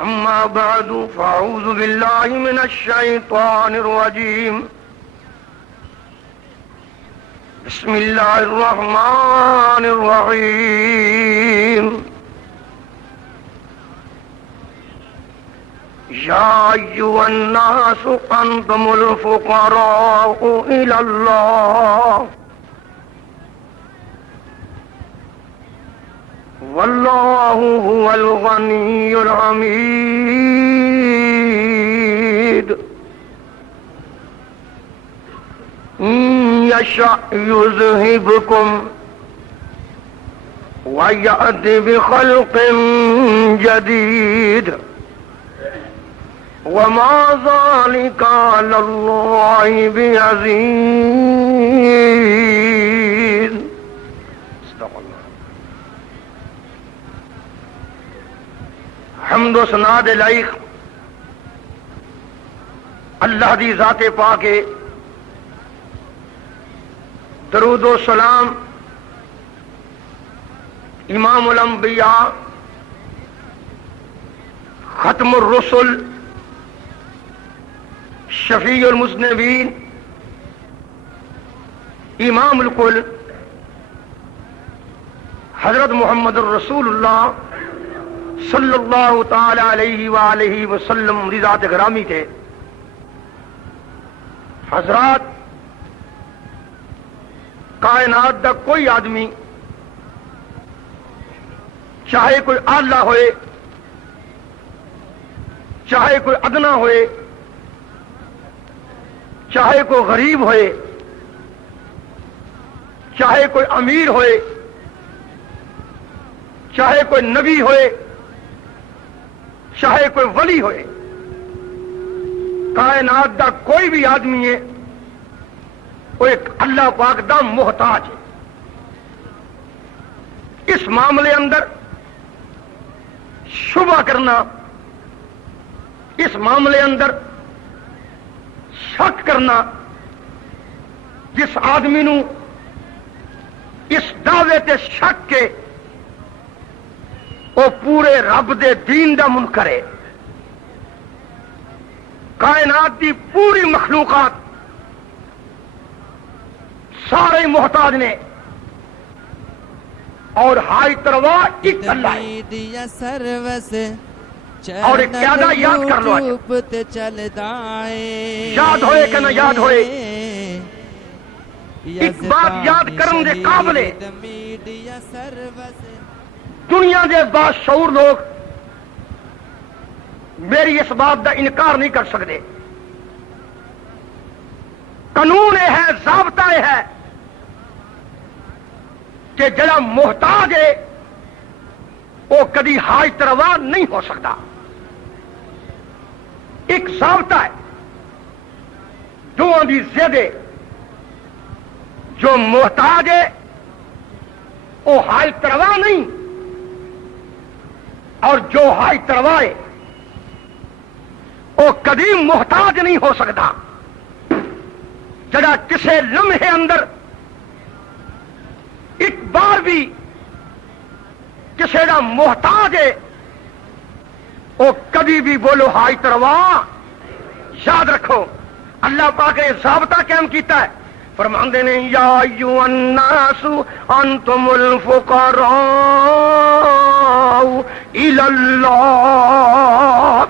أما بعد فأعوذ بالله من الشيطان الرجيم بسم الله الرحمن الرحيم يا أيها الناس أنتم الفقراء إلى الله والله هو الغني الحميد إن يشأ يذهبكم ويأتي بخلق جديد وما ذلك على الله بعزيز. حمد و ثنا دے لائق اللہ دی ذات پاک ہے. درود و سلام امام الانبیاء ختم الرسل شفیع المذنبین امام الکل حضرت محمد الرسول اللہ صلی اللہ تعالی علیہ وآلہ وسلم رضات گرامی تھے. حضرات، کائنات دا کوئی آدمی چاہے کوئی اعلیٰ ہوئے چاہے کوئی ادنا ہوئے چاہے کوئی غریب ہوئے چاہے کوئی امیر ہوئے چاہے کوئی نبی ہوئے چاہے کوئی ولی ہوئے، کائنات دا کوئی بھی آدمی ہے وہ ایک اللہ پاک دا محتاج ہے. اس معاملے اندر شبہ کرنا، اس معاملے اندر شک کرنا، جس آدمی نو اس دعوے تے شک کے وہ پورے رب دے دین دا منکر ہے. کائنات دی پوری مخلوقات سارے محتاج نے اور ہائی تروا ایک اللہ ہے. اور ایک قیادہ یاد کر لو، یاد ہوئے کہ نہ یاد ہوئے، ایک بات یاد کرن دے قابل ہے. دنیا دے باشعور لوگ میری اس بات کا انکار نہیں کر سکتے. قانون یہ ہے، ضابطہ یہ ہے کہ جڑا محتاج ہے وہ کبھی حاجت روا نہیں ہو سکتا. ایک ضابطہ ہے، دونوں کی ضد ہے. جو محتاج ہے وہ حاجت روا نہیں، اور جو حاجت روا ہے وہ کبھی محتاج نہیں ہو سکتا. جڑا کسے لمحے اندر ایک بار بھی کسے دا محتاج ہے وہ کبھی بھی بولو حاجت روا. یاد رکھو اللہ پاک نے ضابطہ قائم کیتا ہے. فرماندے نے یا ایھا الناس انتم الفقراء الی اللہ.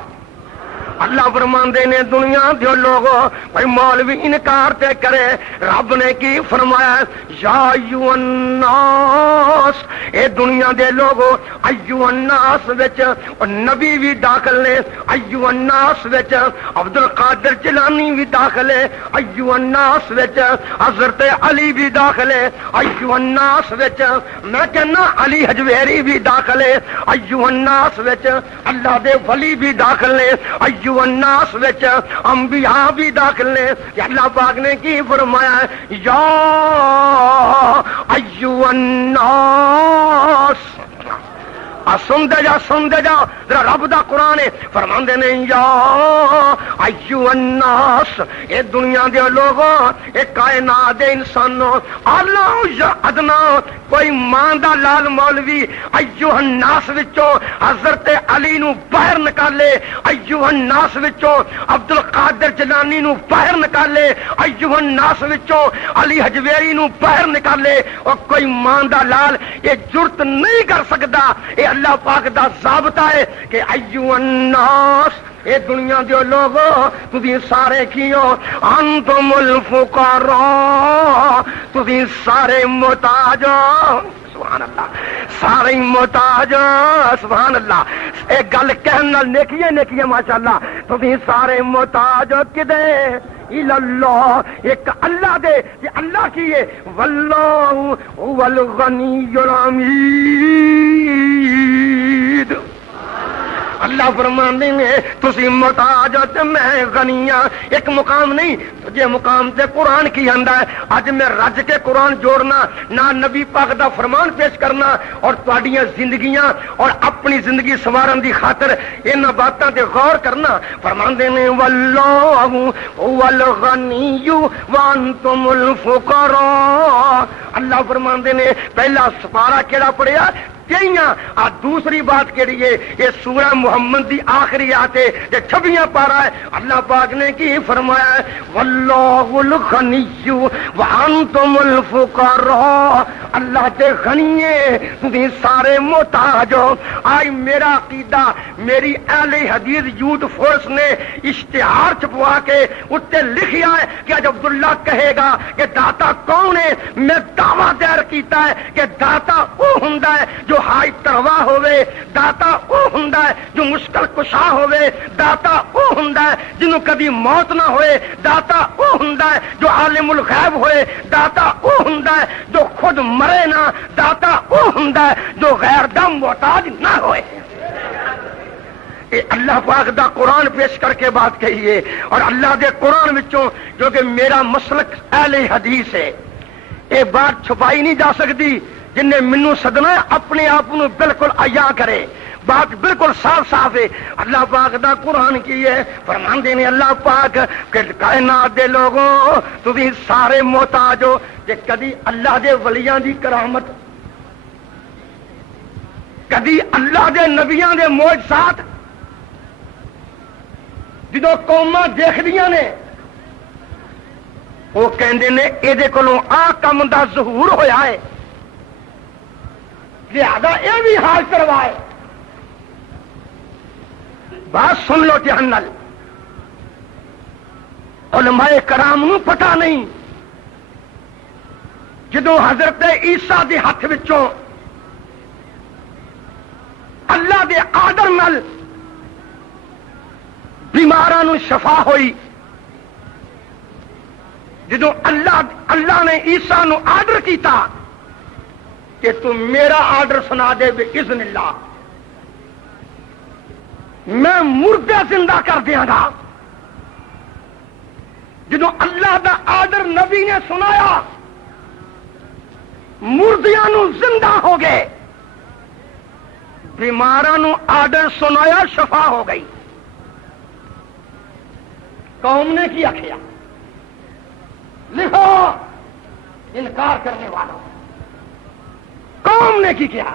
اللہ فرماندے نے دنیا دے لوگوں، بھائی مولوی انکار تے کرے، رب نے کی فرمایا یا ایھا الناس، اے دنیا دے لوگوں. ایھا الناس وچ نبی بھی داخل نے، ایھا الناس وچ عبد القادر جیلانی بھی داخل ہے، ایھا الناس وچ حضرت علی بھی داخل ہے، ایھا الناس وچ میں کہنا علی حجویری بھی داخل ہے، ایھا الناس وچ اللہ دے ولی بھی داخل نے، ایھا الناس وچ انبیاء بھی داخل نے. اللہ پاک نے کی فرمایا یا ایھا الناس سن دے جا ذرا رب دا قرآن ہے فرماندے نے یا ایو الناس اے دنیا دے لوگوں اے کائنات دے انسانوں اللہ یا ادنا کوئی ماں دا لال مولوی ایو الناس وچوں حضرت علی نو باہر نکالے ایو الناس وچوں عبد القادر جیلانی نو باہر نکالے ایو الناس وچوں علی حجویری نو باہر نکالے اور کوئی ماں دا لال یہ جرت نہیں کر سکتا یہ اللہ پاک دا ضابطہ ہے کہ ایو الناس اے دنیا دے لوگوں تسی سارے کیوں انتم الفقراء تسی سارے محتاج سبحان اللہ سارے محتاج سبحان اللہ ایک گل کہن نال نیکیاں ماشاءاللہ تسی سارے محتاج کدے اللہ ایک اللہ دے یہ اللہ کی ہے واللہ هو الغنی الحمید اللہ فرماندے نے تسی محتاج تے میں غنی ہاں ایک مقام نہیں یہ مقام تے قرآن کی آندا ہے اج میں رج کے قرآن جوڑنا نہ نبی پاک دا فرمان پیش کرنا اور تواڈیاں زندگیاں اور اپنی زندگی سوارن دی خاطر انہاں باتاں تے غور کرنا فرماندے نے واللہ هو الغنی وانتم الفقراء اللہ فرماندے نے پہلا سپارہ کیڑا پڑھیا دوسری بات کیڑی ہے یہ سورہ محمد دی آخری آتے یہ 26واں پارہ ہے اللہ پاک نے کی فرمایا ہے واللہ الغنی وانتم الفقراء اللہ تے غنی ہے تسی سارے محتاج ہو آج میرا عقیدہ میری اہل حدیث یوتھ فورس نے اشتہار چھپوا کے اتنے لکھیا ہے کہ آج عبداللہ کہے گا کہ داتا کون ہے میں دعویٰ دیر کیتا ہے کہ داتا وہ ہوندا ہے جو ہائی تروا ہوئے داتا وہ ہوندا ہے جو مشکل کشا ہوئے داتا وہ ہوندا ہے جنوں کبھی موت نہ ہوئے داتا وہ ہوندا ہے جو عالم الغیب ہوئے داتا وہ ہوندا ہے جو خود مرے نہ داتا وہ ہوندا ہے جو غیر دم محتاج نہ ہوئے اللہ پاک دا قرآن پیش کر کے بات کہیے اور اللہ دے قرآن وچوں جو کہ میرا مسلک اہل حدیث ہے یہ بات چھپائی نہیں جا سکتی جن نے منو سدنا ہے اپنے آپ بالکل عیا کرے بات بالکل صاف صاف ہے اللہ پاک دا قرآن کی ہے فرماندے نے اللہ پاک کہ کائنات دے لوگوں تسی سارے محتاج ہو کہ کدی اللہ دے ولیاں دی کرامت کدی اللہ دے نبیاں دے معجزات جدو قوماں دیکھدیاں نے وہ کہندے نے ایدے کولوں آ کم دا ظہور ہویا ہے لہذا یہ بھی حال کروائے بات سن لو دھیان نال علماء کرام نو پتہ نہیں جدو حضرت عیسیٰ دے ہاتھ وچوں اللہ دے آرڈر نال بیماراں نو شفا ہوئی جدو اللہ نے عیسیٰ نو آرڈر کیتا کہ تم میرا آرڈر سنا دے باذن اللہ میں مردے زندہ کر دیا گا جدو اللہ دا آرڈر نبی نے سنایا مردیاں نو زندہ ہو گئے بیماراں نو آرڈر سنایا شفا ہو گئی قوم نے کیا کیا لکھو انکار کرنے والوں قوم نے کی کیا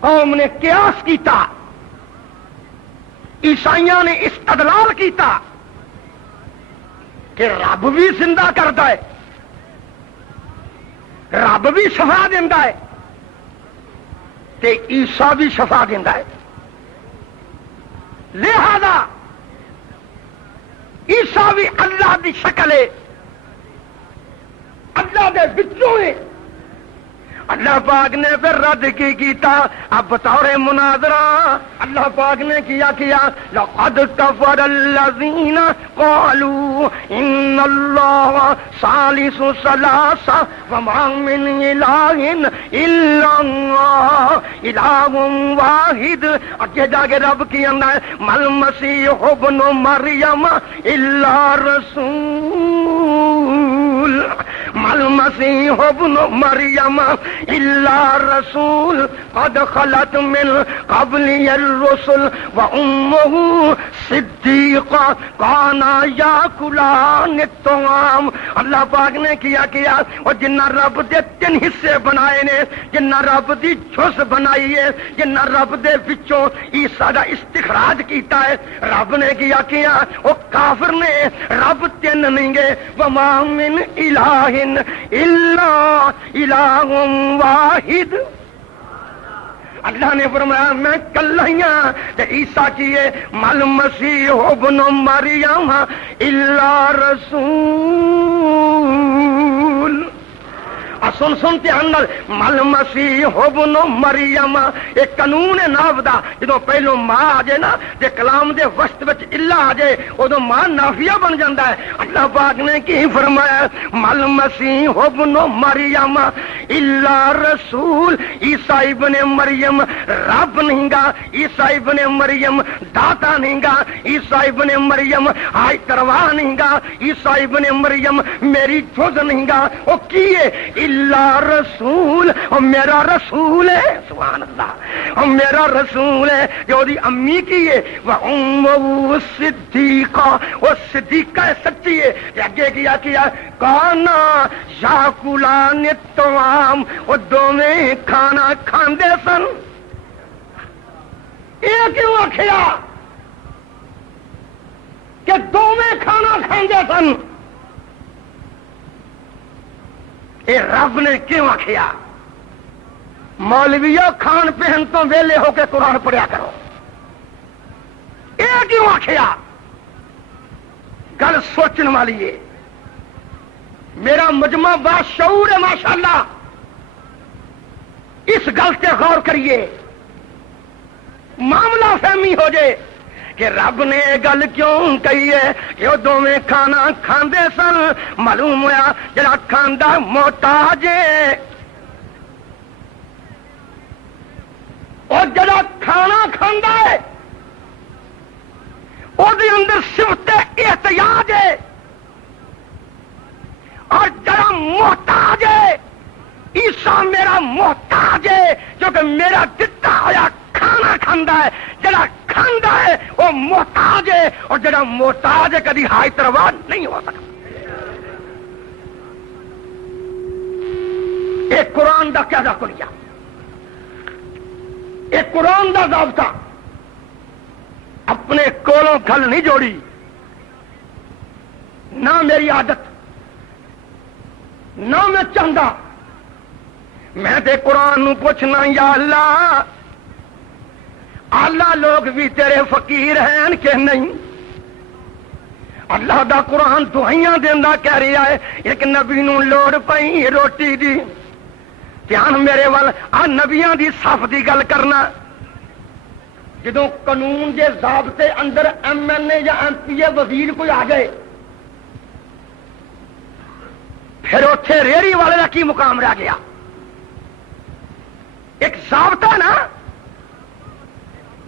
قوم نے قیاس کیتا عیسائیاں نے استدلال کیتا کہ رب بھی زندہ کرتا ہے رب بھی شفا دینا ہے تے عیسیٰ بھی شفا دینا ہے لہذا عیسیٰ بھی اللہ دی شکل ہے اللہ دے بچوں ہے اللہ پاک نے پھر رد کی کیتا اب بطور مناظرہ اللہ پاک نے کیا لقد کفر الذین قالوا ان اللہ ثالث ثلاثہ وما من الہ الا اللہ الہ واحد اگے جا کے رب کی اندر ہے مل مسیح ابن مریم الا رسول مل مسیح ابن مریم الا رسول قد خلت من قبلی الرسل وامہ صدیقہ کانا یاکلان الطعام. اللہ پاک نے کیا اور جنہ رب دے 3 حصے بنائے نے، جنہ رب دی جز بنائی ہے، جنہ رب دے وچوں عیسیٰ دا استخراج کیتا ہے، رب نے کیا وہ کافر نے رب 3 نہیں گے. وما من الہ الا الہ واحد. اللہ نے فرمایا میں کلہ ہی ہاں. عیسیٰ کیے مل مسیح ابن مریم الا رسول. سن دھیان نال مل مسیح ابن مریم ایک قانون ناف دا جدو پہلو ماں آ جائے نا تے کلام دے وسط وچ الا آ جائے ادو ماں نافیہ بن جاتا ہے. اللہ پاک نے کی فرمایا مل مسیح ابن مریم الا رسول. عیسیٰ ابن مریم رب نہیں گا، عیسیٰ ابن مریم داتا نہیں گا، عیسیٰ ابن مریم آئی ترواہ نہیں گا، عیسیٰ ابن مریم میری جز نہیں گا. وہ کیے اللہ رسول، اور میرا رسول ہے. سبحان اللہ، اور میرا رسول ہے. جو دی امی کی ہے وہ امہ صدیقہ، وہ صدیقہ سچی ہے. اگے کیا کانا یاکلان الطعام، وہ دونوں کھانا کھاندے سن. یہ کیوں آخیا کہ دونوں کھانا کھاندے سن؟ اے رب نے کیوں آخیا مولویو کھان پہن تو ویلے ہو کے قرآن پڑھیا کرو؟ یہ کیوں آخیا؟ گل سوچن والی ہے. میرا مجمع باشعور ہے ماشاءاللہ. اس گل سے غور کریے، معاملہ فہمی ہو جائے کہ رب نے گل کیوں کہی ہے کہ وہ دونوں کھانا کھاندے سن. معلوم ہوا جڑا کھاندا محتاج ہے، اور جڑا کھانا کھاندا ہے وہ دے اندر صفت احتیاج ہے، اور جڑا محتاج ہے عیسیٰ میرا محتاج ہے جو کہ میرا دتا ہوا کھانا کھاندا ہے. جڑا کھاندا ہے وہ محتاج ہے، اور جڑا محتاج ہے کبھی ہائی تروا نہیں ہو سکتا. ایک قرآن دا کیا کلیا، ایک قرآن دا ضابطہ. اپنے کولوں کھل نہیں جوڑی، نہ میری عادت، نہ میں چاہتا. میں تے قرآن نو پوچھنا یا اللہ اللہ لوگ بھی تیرے فقیر ہیں کہ نہیں؟ اللہ دا قرآن دعائیاں دیندا کہہ رہا ہے ایک نبی نو لوڑ پئی روٹی دی. دھیان میرے وال آ نبیاں دی صف دی گل کرنا. جدوں قانون دے ضابطے اندر ایم ایل اے یا ایم پی اے وزیر کوئی آ جائے پھر اوتھے ریڑھی والے کا کی مقام رہ گیا؟ ایک ضابطہ نا.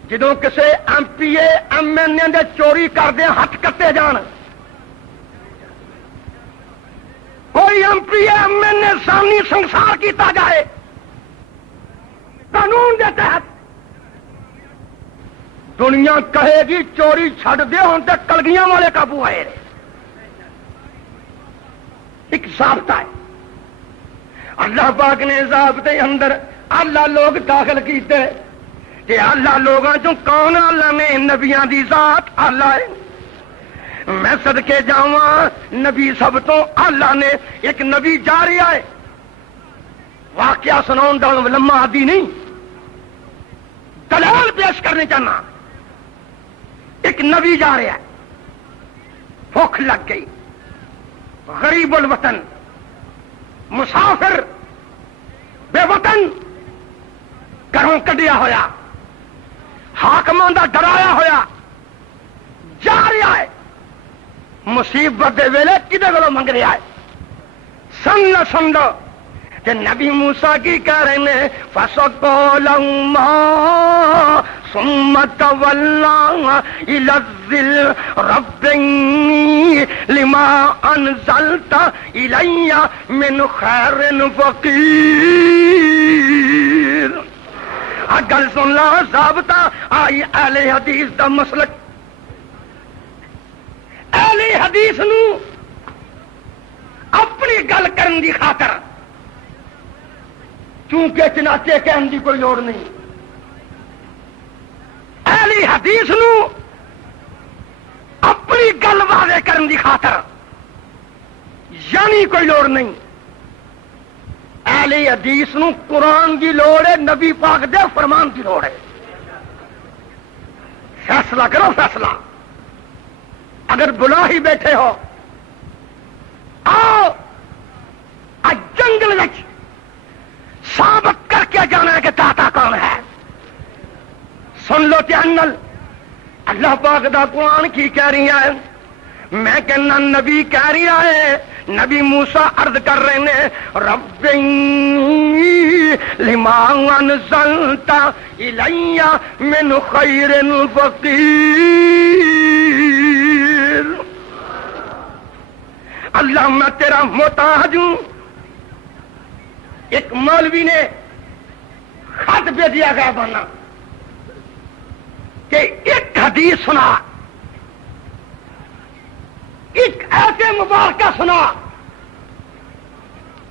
جدوں کسے M P A M N A دے چوری کردے ہاتھ کٹے جان، کوئی M P A M N A سامنے سنسار کیتا جائے قانون دے تحت، دنیا کہے گی چوری چھڈ دے ہوں تے کلگیاں والے قابو آئے. ایک ضابطہ ہے. اللہ پاک نے ضابطے اندر اللہ لوگ داخل کیتے کہ اللہ لوگاں چوں کون اللہ نے نبیاں دی ذات اللہ ہے. میں صدقے جاواں نبی سب تو اللہ نے. ایک نبی جا رہا ہے، واقعہ سناؤں دا لمحہ آدھی نہیں، دلائل پیش کرنے چاہنا. ایک نبی جا رہا ہے، بھوک لگ گئی، غریب الوطن، مسافر، بے وطن، گھروں کڈیا ہویا، حاکماں دا ڈرایا ہویا، جا رہا ہے. مصیبت دے ویلے کدے کولوں منگ رہا ہے؟ سن نہ سن کہ نبی موسیٰ کی کہہ رہے ہیں فَسَقَّىٰ لَهُمَا ثُمَّ تَوَلَّىٰ إِلَى الظِّلِّ رَبِّ إِنِّي لِمَا أَنزَلْتَ إِلَيَّ مِنْ خَيْرٍ فَقِيرٌ۔ گل سن لا ضابطہ آئی اہل حدیث دا مسلک۔ اہل حدیث نو اپنی گل کرن دی خاطر چونکہ چنانچہ کہن دی کوئی لوڑ نہیں۔ اہل حدیث نو اپنی گل واضح کرن دی خاطر یعنی کوئی لوڑ نہیں۔ اہل حدیث نو قرآن دی لوڑ ہے، نبی پاک دے فرمان دی لوڑ ہے۔ فیصلہ کرو فیصلہ۔ اگر بلا ہی بیٹھے ہو آؤ جنگل وچ ثابت کر کے جانا ہے کہ داتا کون ہے۔ سن لو چینل اللہ پاک دا قرآن کی کہہ رہی ہے، میں کہنا نبی کہہ رہی ہے۔ نبی موسیٰ عرض کر رہے ہیں رب لما انزلت الی من خیر فقیر۔ اللہ میں تیرا محتاج ہوں۔ ایک مولوی نے خط بھیجا گیا بنا کہ ایک حدیث سنا، ایک ایسے مبارکہ سنا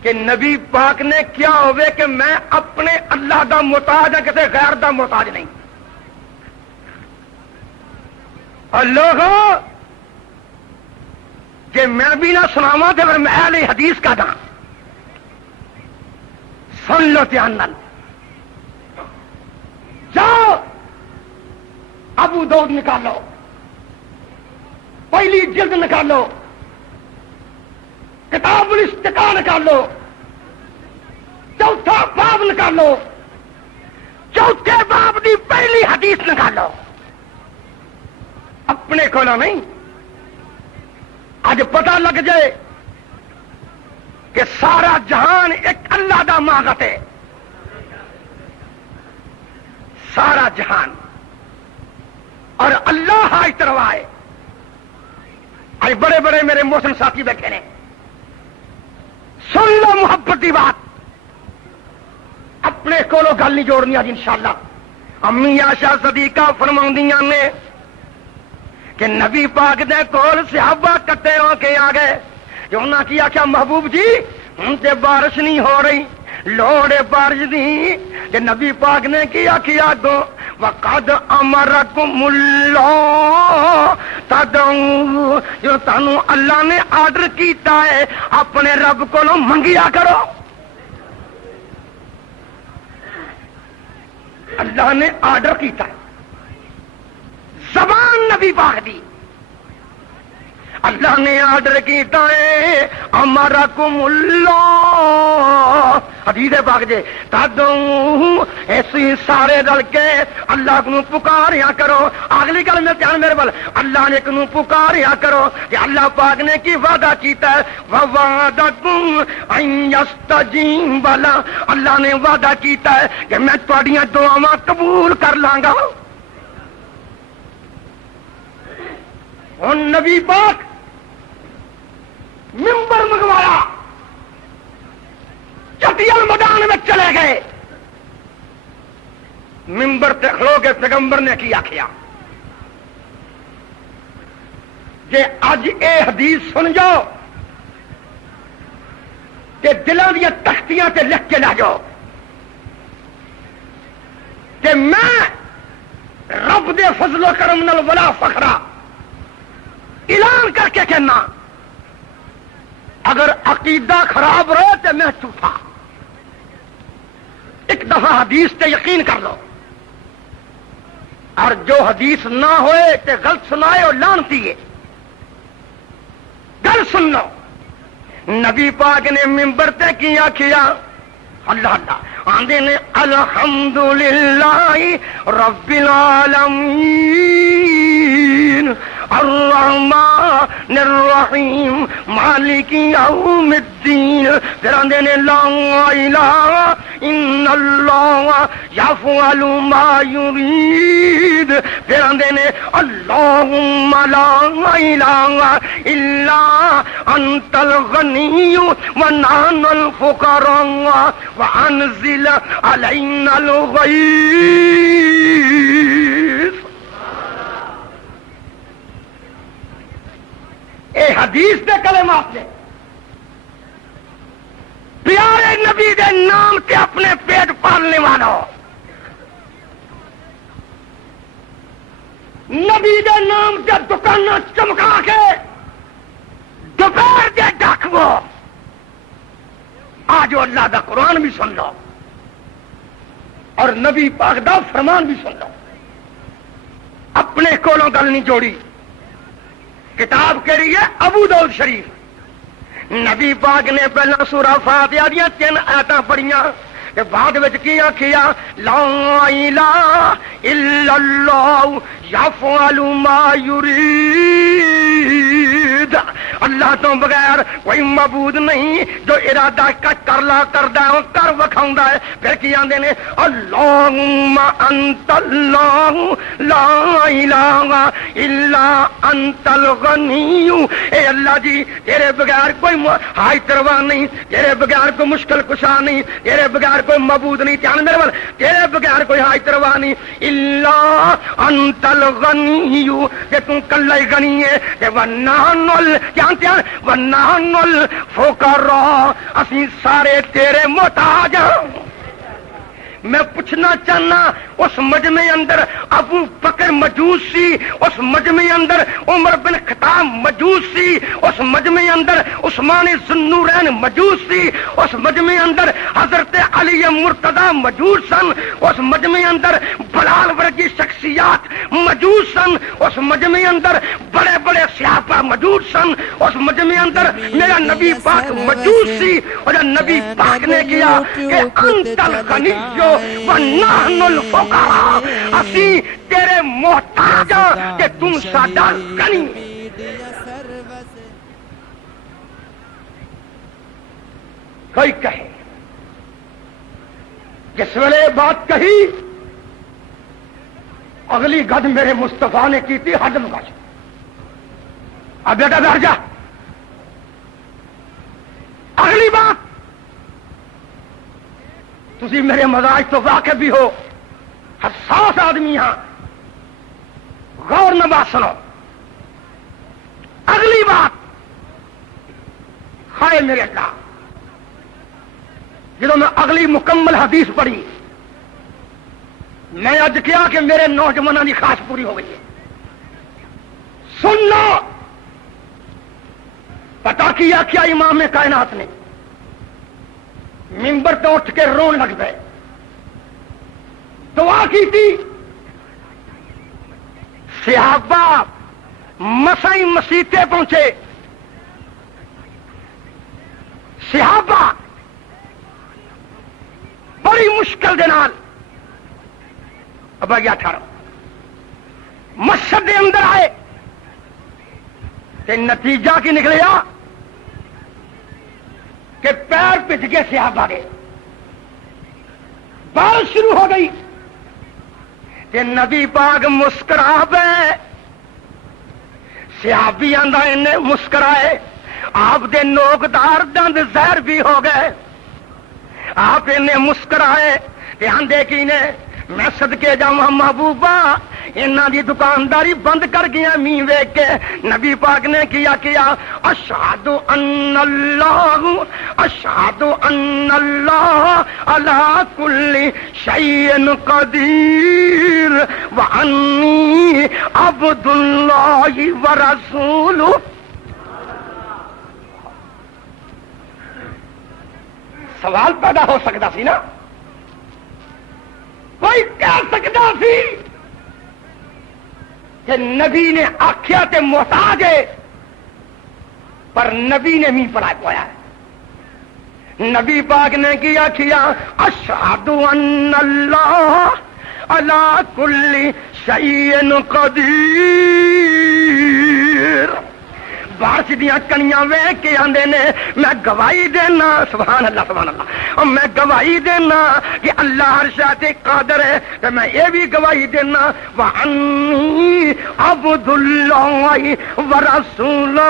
کہ نبی پاک نے کیا ہوئے کہ میں اپنے اللہ دا محتاج ہوں، کسی غیر دا محتاج نہیں۔ اور لوگوں کہ میں بھی نہ سناواں تو پھر میں اہل حدیث کا دا۔ سن لو دھیان نال، جاؤ ابو داؤد نکالو، پہلی جلد نکالو، کتاب الاستقاء نکالو، چوتھا باب نکالو، چوتھے باب دی پہلی حدیث نکالو۔ اپنے کو نہیں، اج پتہ لگ جائے کہ سارا جہان ایک اللہ دا ماغت ہے۔ سارا جہان اور اللہ حاج تروائے۔ آج بڑے بڑے میرے محسن ساتھی بیٹھے نے، سن لو محبت کی بات، اپنے کولو گل نہیں جوڑنی آج انشاءاللہ۔ امی عائشہ صدیقہ فرماؤندیاں نے کہ نبی پاک دے کول صحابہ کٹے ہو کے آ گئے، جو انہاں کی آخیا محبوب جی ہن تے بارش نہیں ہو رہی، لوڑ بارش دی۔ کہ نبی پاک نے کی آخیا گو وقد امرکم اللہ تدعو، جو تانوں اللہ نے آرڈر کیتا ہے اپنے رب کو منگیا کرو۔ اللہ نے آرڈر کیتا ہے، زبان نبی پاک دی، اللہ نے آرڈر کیتا ہے امرکم اللہ، حدیث پاک جے تدعو، ایسی سارے رل کے اللہ کو پکاریا کرو۔ اگلی گل میں دھیان میرے بل، اللہ نے کنو پکاریا کرو کہ اللہ پاک نے کی وعدہ کیتا ہے وَوَعَدَكُمْ أَن يَسْتَجِيبَ لَكُمْ، اللہ نے وعدہ کیتا ہے کہ میں تہاڈیاں دعاواں قبول کر لاں گا۔ ہن نبی پاک ممبر منگوایا، چٹیل میدان میں چلے گئے، ممبر تے کھلو کے پیغمبر نے کی آخیا جے اج اے حدیث سن جاؤ کہ دلاں دیا تختیاں تے لکھ کے لا جاؤ کہ میں رب دے فضل و کرم نال ولا فخرا اعلان کر کے کہنا، اگر عقیدہ خراب رہے تو میں جھوٹا۔ ایک دفعہ حدیث تے یقین کر لو، اور جو حدیث نہ ہوئے تے غلط سنائے اور لانتی ہے۔ گل سن لو، نبی پاک نے ممبر تے کیا کیا اللہ اللہ آندے نے الحمدللہ رب العالمین الرحمن الرحیم مالک یوم الدین، پھر آندے نے لا الہ الا اللہ یفعل ما یرید، پھر آندے نے اللہم لا الہ الا انت الغنی ونحن الفقراء وانزل علینا الغیث۔ اے حدیث دے کلمات نے پیارے نبی دے نام تے اپنے پیٹ پالنے والا، نبی دے نام تے دکانہ چمکا کے دوپہر دے ڈاکو، آج اللہ دا قرآن بھی سن لو اور نبی پاک دا فرمان بھی سن لو۔ اپنے کولوں گل نہیں جوڑی، کتاب کہڑی ہے؟ ابو داؤد شریف۔ نبی پاک نے پہلا سورہ فاتحہ دیا 3 آیتاں پڑھیاں، کہ بعد وچ کیا لا الہ الا اللہ یفعل ما یرید، اللہ تو بغیر کوئی معبود نہیں، جو ارادہ کرلا کردا ہے کر وکھاوندا ہے۔ پھر کی آندے نے اللہم انت اللہ لا الہ الا انت الغنی، اے اللہ جی تیرے بغیر کوئی حاجت روا نہیں، تیرے بغیر کوئی مشکل کشا نہیں، تیرے بغیر کوئی معبود نہیں، دھیان میرے وال، تیرے بغیر کوئی حاجت روا نہیں، الا انت الغنی، کہ تم کلا ہی غنی ہے، کہ ونحن ونحن الفقراء، اسی سارے تیرے محتاج ہاں۔ میں پوچھنا چاہنا، اس مجمع اندر ابو بکر مجوس سی، اس مجمع اندر عمر بن خطاب مجوس سی، اس مجمع اندر عثمان ذوالنورین مجوس سی، اس مجمع اندر حضرت علی مرتضی مجوس سن، اس مجمع اندر بلال ورگی شخصیات مجوس سن، اس مجمع اندر بڑے بڑے صحابہ مجوس سن، اس مجمع اندر میرا نبی پاک مجوس سی، اور نبی پاک نے کیا کہ انت الغنی ونحن الفقراء، اسی تیرے محتاج کہ تم ساڈا غنی۔ کوئی کہے جس ویلے بات کہی اگلی گد میرے مصطفیٰ نے کی تھی حد مکاش، اب بیٹا بیٹھ جا، اگلی بات تسی میرے مزاج تو واقف بھی ہو، حساس آدمی ہاں، غور نہ بات سنو۔ اگلی بات ہائے میرے اللہ، جدوں میں اگلی مکمل حدیث پڑھی، میں اج کیا کہ میرے نوجوانوں کی خواہش پوری ہو گئی ہے۔ سن لو، پتا کیا کیا امام کائنات نے ممبر تو اٹھ کے رون لگ پے، دعا کی تھی، صحابہ مسائی مسیطے پہنچے، صحابہ بڑی مشکل دے نال ابا گیا ٹھہرو مسجد دے اندر آئے، تے نتیجہ کی نکلیا کہ پیر پچ گئے صحابہ کے، بارش شروع ہو گئی، کہ نبی پاک مسکرا پے، صحابی آندا انہیں مسکرائے، آپ دے نوکدار دند زہر بھی ہو گئے، آپ انہیں مسکرائے، کہ آندے کی نے میں صدقے جاواں محبوبہ انہاں دی دکانداری بند کر گیا می ویکھ کے۔ نبی پاک نے کیا اشہد ان اللہ علی کل شیء قدیر وانی عبد اللہ ورسولہ۔ سوال پیدا ہو سکتا سی نا، کوئی کہہ سکتا سی کہ نبی نے آخیا تے محتاج ہے، پر نبی نے می پڑا پایا ہے۔ نبی پاک نے کیا اشہد ان اللہ علی کل شیء قدیر، بارش دیاں کنیاں ویکھ کے آندے نے میں گواہی دینا سبحان اللہ اور میں گواہی دینا کہ اللہ ہر شے تے قادر ہے تے میں یہ بھی گواہی دینا وانی عبد اللہ ورسولہ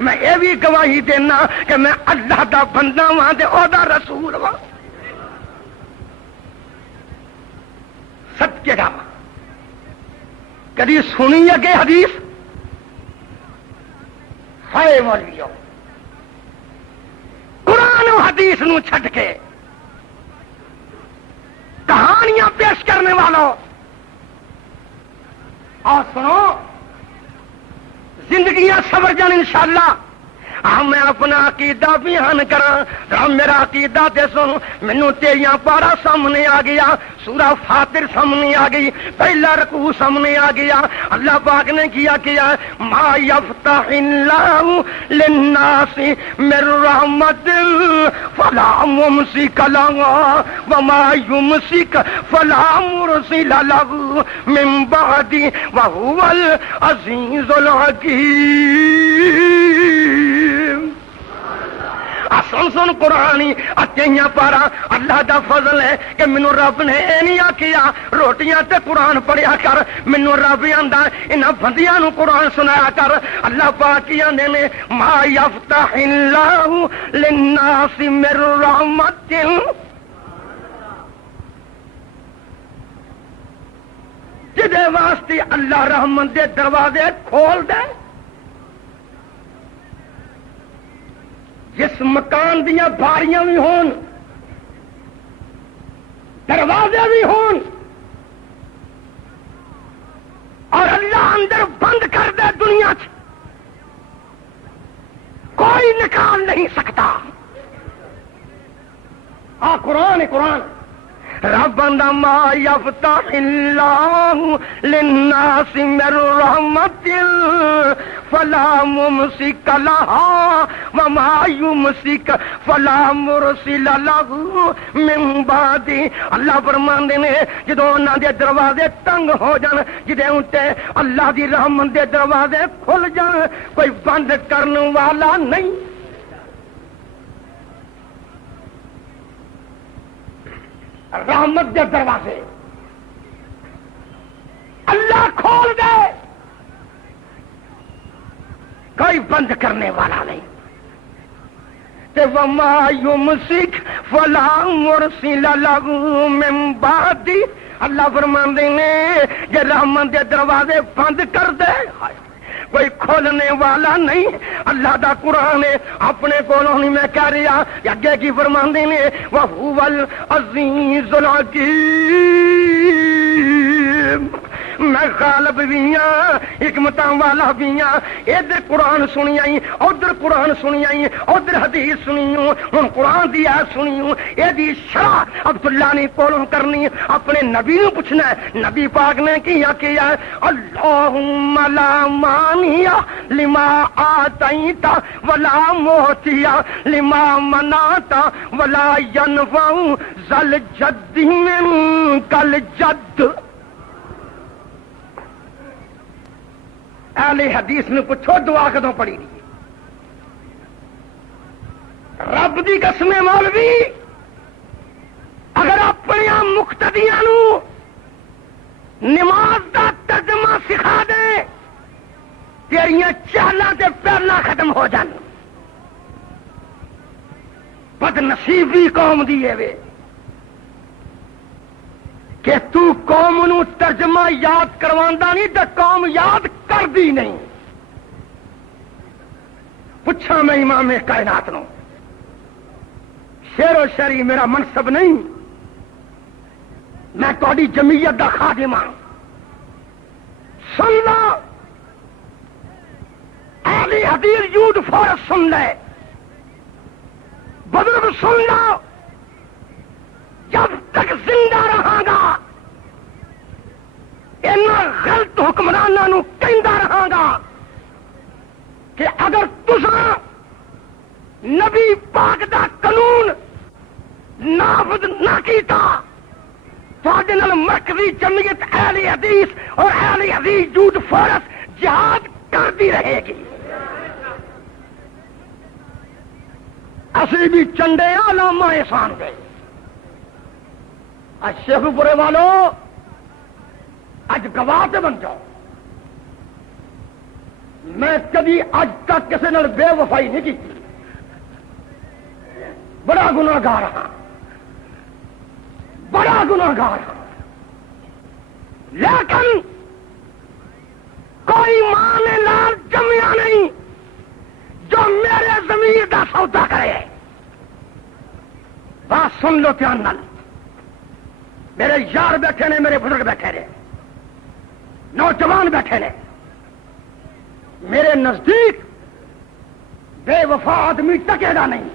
میں یہ بھی گواہی دینا کہ میں اللہ دا بندہ ہاں تے او دا رسول ہاں سچ کے گاواں کدی سنی اگے حدیث ہائے مولویو قرآن و حدیث نو چھڈ کے کہانیاں پیش کرنے والوں اور سنو زندگیاں سور جان انشاءاللہ میں اپنا عقیدہ بیان کرا میرا عقیدہ تے سن مینوں تیریاں پارا سامنے آ گیا سورہ فاطر سامنے آ گئی پہلا رکوع سامنے آ گیا اللہ پاک نے کیا ما یفتح اللہ للناس من رحمت فلا ممسک لها وما یمسک فلا مرسل له من بعد وهو العزیز الحکیم سن قرآنی اچھیاں پارا اللہ دا فضل ہے کہ مینوں رب نے اے نہیں آکھیا روٹیاں تے قرآن پڑھیا کر مینوں رب آندا انہاں بندیاں نوں قرآن سنایا کر اللہ پاک آندے نے ما یفتح اللہ للناس من رحمت جدے واسطے اللہ رحمت دے دروازے کھول دے جس مکان دیا باریاں بھی ہون دروازے بھی ہون اور اللہ اندر بند کر دے دنیا چ کوئی نکال نہیں سکتا قرآن رب ما یفتح اللہ للناس من رحمت فلا ممسک لها وما یمسک فلا مرسل له من بعد اللہ فرماندے نے جدوں انہاں دے دروازے تنگ ہو جان جدے اونتے اللہ دی رحمت دے دروازے کھل جان کوئی بند کرنے والا نہیں رحمت دے دروازے اللہ کھول دے کوئی بند کرنے والا نہیں تے وما یمسک فلا مرسل له من بعد اللہ فرماندے نے کہ رحمت دے دروازے بند کر دے کوئی کھولنے والا نہیں اللہ دا قرآن ہے اپنے کولوں نہیں میں کہہ رہا اگے کی فرماندے نے وَهُوَ الْعَزِيزُ الْحَكِيمُ میں غالب بھی ہاں حکمتاں والا بھی ہاں ادھر قرآن سنی آئی ادھر قرآن سنی آئی ادھر حدیث سنی ہوں قرآن دی آیت سنی ہوں یہ شرح عبداللہ نے کولوں کرنی اپنے نبی نو پوچھنا ہے نبی پاک نے کیا اللہم لا مانع لما آتیت ولا معطی لما منعت ولا ینفع ذا الجد منک الجد اہل حدیث نے پوچھو دعا کدوں پڑھی دی رب دی قسم مولوی اگر اپنے مقتدیاں نو نماز دا ترجمہ سکھا دے تیریاں چالاں تے پہلا ختم ہو جان بد نصیبی قوم دی ہے وے کہ تو قوم نو ترجمہ یاد کرواندا نہیں تے قوم یاد کردی نہیں پوچھا میں امام کائنات نو شعر و شاعری میرا منصب نہیں میں تہاڈی جمعیت دا خادم ہاں سن لو اہل حدیث یوڈ فورس سن لے بزرگ سن لو جب تک زندہ رہاں گا اینا غلط حکمراناں نو کہندا رہاں گا کہ اگر تساں نبی پاک دا قانون نافذ نہ کیتا تواڈے نال مرکزی جمعیت اہل حدیث اور اہل حدیث جھوٹ فورس جہاد کرتی رہے گی اسی بھی چنڈے علامہ احسان گئے. اج شیخ پورے والوں اج گواہ تے بن جاؤ. میں کبھی اج تک کسی نے بے وفائی نہیں کی. بڑا گناہگار ہاں, بڑا گناہگار ہاں, لیکن کوئی ماں نے لال جمیا نہیں جو میرے ضمیر کا سودا کرے. بات سن لو دھیان نال. میرے یار بیٹھے نے, میرے بزرگ بیٹھے نے, نوجوان بیٹھے نے. میرے نزدیک بے وفا آدمی ٹکے گا نہیں.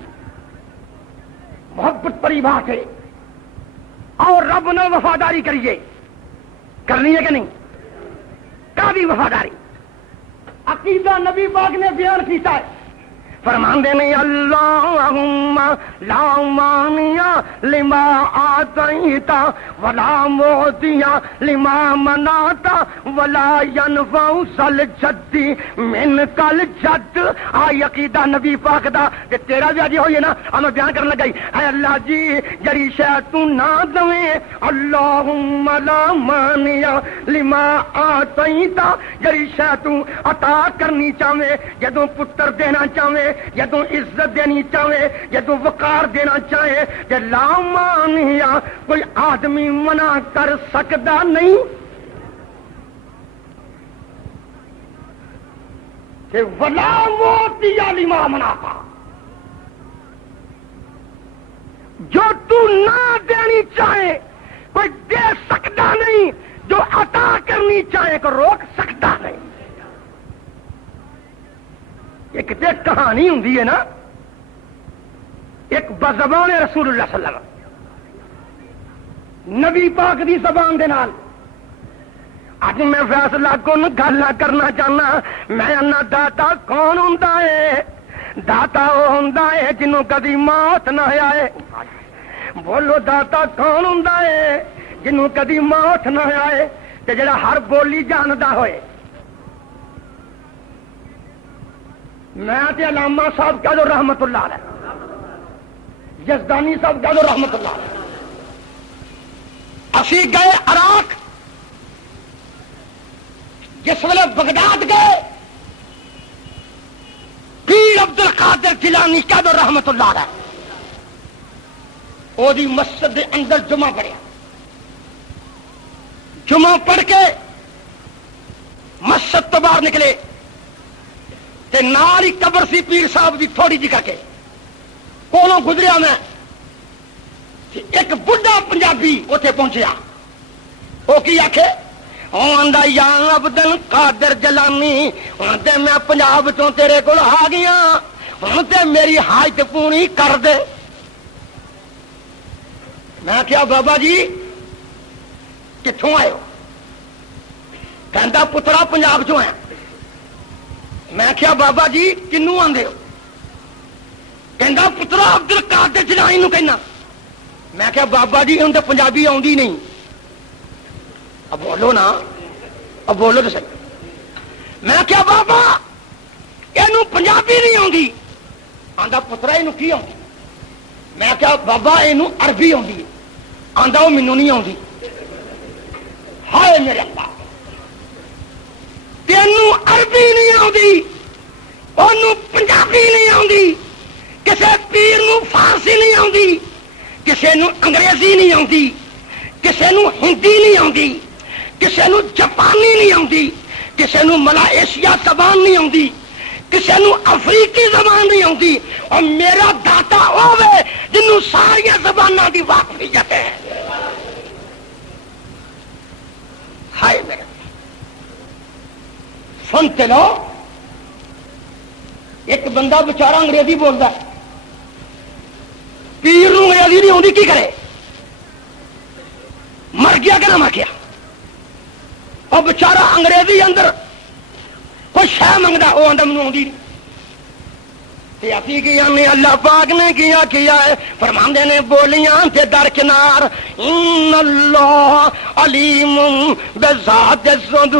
محبت پری بات ہے اور رب نے وفاداری کریے. کرنی ہے کہ نہیں؟ کافی وفاداری. عقیدہ نبی پاک نے بیان کیتا ہے. فرماندے نہیں اللہم لا مانع لما آتیت ولا معطی لما منعت ولا ینفع ذل جد منک الجد. آئی عقیدہ نبی پاک دا کہ تیرا بھی آجی ہوئی ہے نا. ہمیں بیان کرنے لگائی اے اللہ جی جڑی شے تو نہ دویں اللہم لا مانع لما آتیت, جڑی شے تو عطا کرنی چاہے, جدوں پتر دینا چاہے, جدوں عزت دینی چاہے, جدوں وقار دینا چاہے, کہ لا مانع کوئی آدمی منع کر سکتا نہیں. کہ ولا موتی لما منعتا, جو تو نہ دینی چاہے کوئی دے سکتا نہیں, جو عطا کرنی چاہے کو روک سکتا نہیں. ایک تے کہانی ہوں ہے نا, ایک بزبان رسول اللہ صلی اللہ علیہ وسلم نبی پاک دی زبان دے نال. اج میں فیصلہ کن گل کرنا چاہنا. میں انا داتا کون ہوندا ہے؟ داتا وہ ہوندا ہے جنوں کدی موت نہ آئے. بولو داتا کون ہوندا ہے جنوں کدی موت نہ آئے, تے جڑا ہر بولی جاندا ہوئے. میں تے علامہ صاحب کہہ دو رحمت اللہ علیہ, یزدانی صاحب کہہ دو رحمت اللہ علیہ. اسی گئے عراق, جس ویلے بغداد گئے پیر عبد القادر جیلانی کہہ دو رحمت اللہ علیہ, او دی مسجد دے اندر جمعہ پڑھیا. جمعہ پڑھ کے مسجد تو باہر نکلے تے نال ہی قبر سی پیر صاحب دی تھوڑی جی کر کے کولوں گزریا میں. ایک بڈھا پنجابی اتنے پہنچیا. وہ کی آخے آندا یا عبد القادر جیلانی, ہن تے میں پنجاب چوں تیرے کول آ گیا, ہن تے میری حاجت پوری کر دے. میں کیا بابا جی کتوں آئے ہو؟ کہندا پترا پنجاب چوں آیا. میں کیا بابا جی کنوں آندے ہو؟ کہندا پترا عبد القادر جیلانی نو کہنا. میں کیا بابا جی ہوں تو پنجابی آندی نہیں. اب بولو نا, اب بولو تو صحیح. میں کیا بابا یہ پنجابی نہیں آندی؟ آندا پترا یہ کی آندی؟ میں کیا بابا یہ عربی آندی. آندا وہ مینوں نہیں آندی. ہائے میرے اللہ, تینوں عربی نہیں آندی, انہوں پنجابی نہیں آندی, کسے پیر نو فارسی نہیں آندی, کسے نو انگریزی نہیں آندی, کسے نو ہندی نہیں آندی, کسے نو جاپانی نہیں آندی, کسے نو ملائیشیا زبان نہیں آندی, کسے نو افریقی زبان نہیں آندی. اور میرا داتا ہوے جنوں ساری زباناں دی واقفیت ہے. ہائے میرے سنتے لو, ایک بندہ بچارا انگریزی بولتا ہے, پیر نو انگریزی نہیں آتی, کی کرے؟ مر گیا کہ نہ مر گیا؟ اور بچارا انگریزی اندر کوئی شہ منگتا, وہ آدھا مجھے آتی نہیں. کیا نے اللہ پاک نے کیا ہے, فرماندے نے بولیاں تے درکنار ان اللہ علیم بذات الصدور,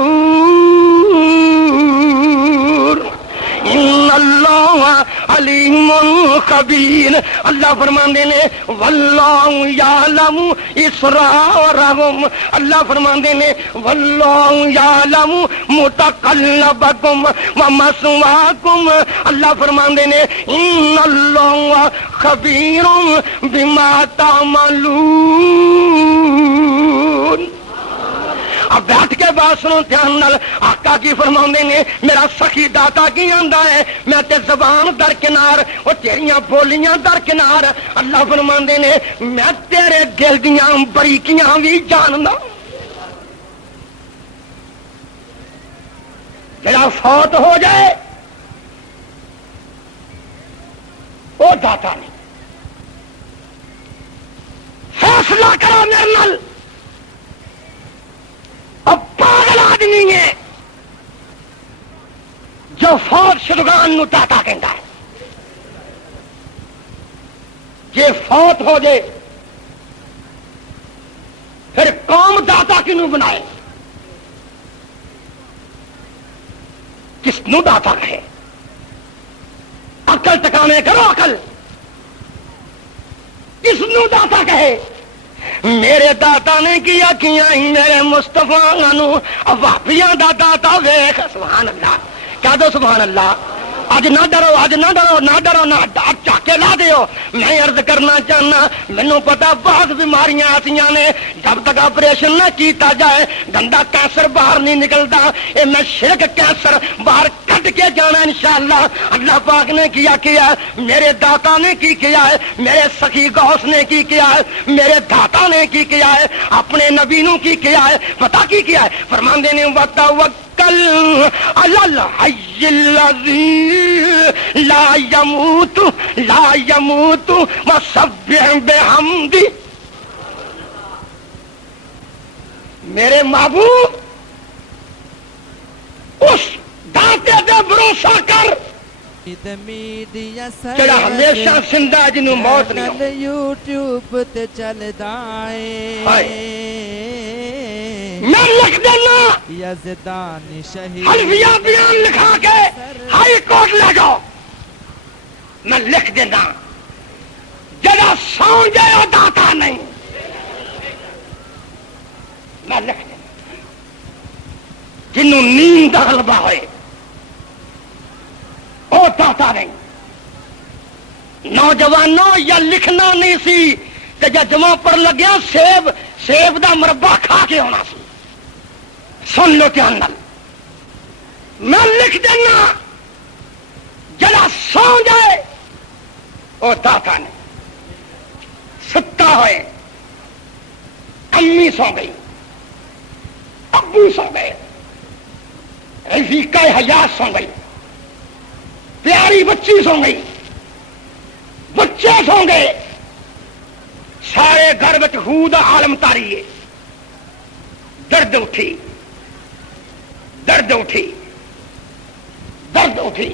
ان اللہ علیم خبیر. اللہ فرماندے نے واللہ یعلم اسرارہم. اللہ فرماندے نے واللہ یعلم متقلبکم ومثواکم. اللہ فرماندے نے ان اللہ خبیر بما تعملون. اب بیٹھ کے بات سنو دھیان نال. آقا کی فرماندے نے میرا سخی داتا کی آندا ہے میں تے زبان درکنار او تیریاں بولیاں درکنار. اللہ فرماندے نے میں تیرے دل دیاں بریکیاں بھی جاندا. جڑا فوت ہو جائے وہ داتا نہیں. فیصلہ کرو میرے نال. اب پاگل آدمی ہے جو فوت شدگان نو داتا کہندا ہے. جے فوت ہو جائے پھر قوم داتا کنو بنائے؟ کس نو داتا کہے؟ عقل ٹکانے کرو عقل. کس نو داتا کہے؟ میرے داتا نے کیا میرے مصطفیٰ نو. وہابیاں دا داتا ویکھ. سبحان اللہ. کہہ دو سبحان اللہ. اج نہ ڈرو اج نہ ڈرو نہ ڈرو نہ چاکے لا دیو. میں عرض کرنا چاہنا مینوں پتا بہت بیماریاں آتیاں نے جب تک آپریشن نہ کیتا جائے گندا کینسر باہر نہیں نکلتا. اے میں شرک کینسر باہر کٹ کے جانا انشاءاللہ. اللہ پاک نے کیا میرے داتا نے کی کیا ہے میرے سخی غوث نے کی کیا ہے میرے داتا نے کی کیا ہے اپنے نبی نو کی کیا ہے پتا کی کیا ہے. فرماندے نے وتوکل علی الحی الذی لا يموت وسبح بحمدہ. میرے محبوب اس داتے پہ بھروسہ کر جڑا ہمیشہ زندہ جنوں موت نہیں ہو. یوٹیوب تے چلدا اے میں لکھ دینا یزدان شہید حلفیہ بیان لکھا کے ہائی کورٹ لے جاؤ. میں لکھ دینا جڑا سو جائے وہ داتا نہیں. میں لکھ دینا جنوں نیند دا غلبہ ہوئے وہ داتا نہیں. نوجوانوں یا لکھنا نہیں سی کہ جب جمع پر لگیا سیب دا مربع کھا کے ہونا سی. سن لو دھیان نال. میں لکھ دینا جڑا سو جائے وہ داتا نہیں. ستا ہوئے امی سو گئی ابو سو گئے رفیقہ حیات سو گئی پیاری بچی سو گئی بچے سو گئے سارے گھر میں ہود عالم تاری ہے. درد اٹھی درد اٹھی درد اٹھی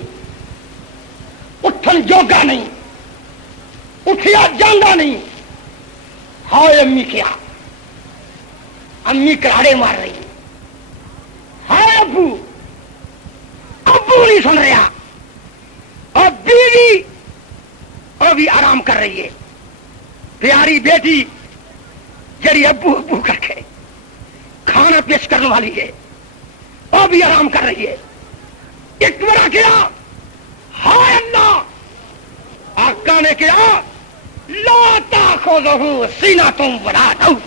اٹھن جوگا نہیں اٹھیا جانا نہیں. ہائے امی کیا امی کراڑے مار رہی. ہائے ابو ابو نہیں سن رہا. اور بیوی وہ بھی آرام کر رہی ہے. پیاری بیٹی جڑی ابو ابو کر کے کھانا پیش کرنے والی ہے وہ بھی آرام کر رہی ہے. ایک بار کیا ہائے اللہ آقا نے کیا لا تاخذہ سینۃ ولا نوم.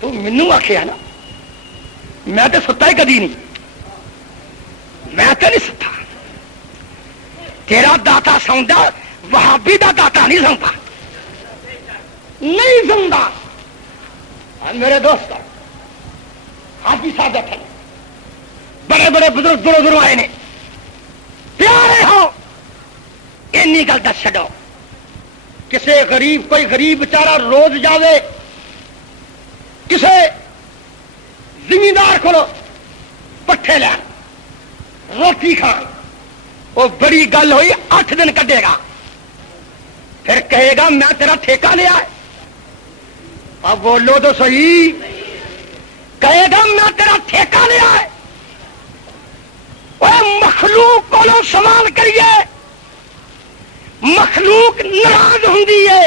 تو مینوں آخیا نا میں تو ستا ہی کدی نہیں. میں تو نہیں ستا. تیرا داتا سوندا وہابی دا داتا نہیں سوندا نہیں سوندا. میرے دوست حاجی صاحب بیٹھے بڑے بڑے بزرگ دور آئے نے. پیارے ہو اینی گل دس چڈو کسے غریب کوئی غریب بیچارہ روز جاوے کسے زمیندار کو پٹھے لین روٹی کھان وہ بڑی گل ہوئی 8 دن کٹے گا پھر کہے گا میں تیرا ٹھیکہ لیا ہے. اب بولو تو صحیح. کہے گا میں تیرا ٹھیکہ لیا ہے. وہ مخلوق مخلوق کو سوال کریے مخلوق ناراض ہوندی ہے،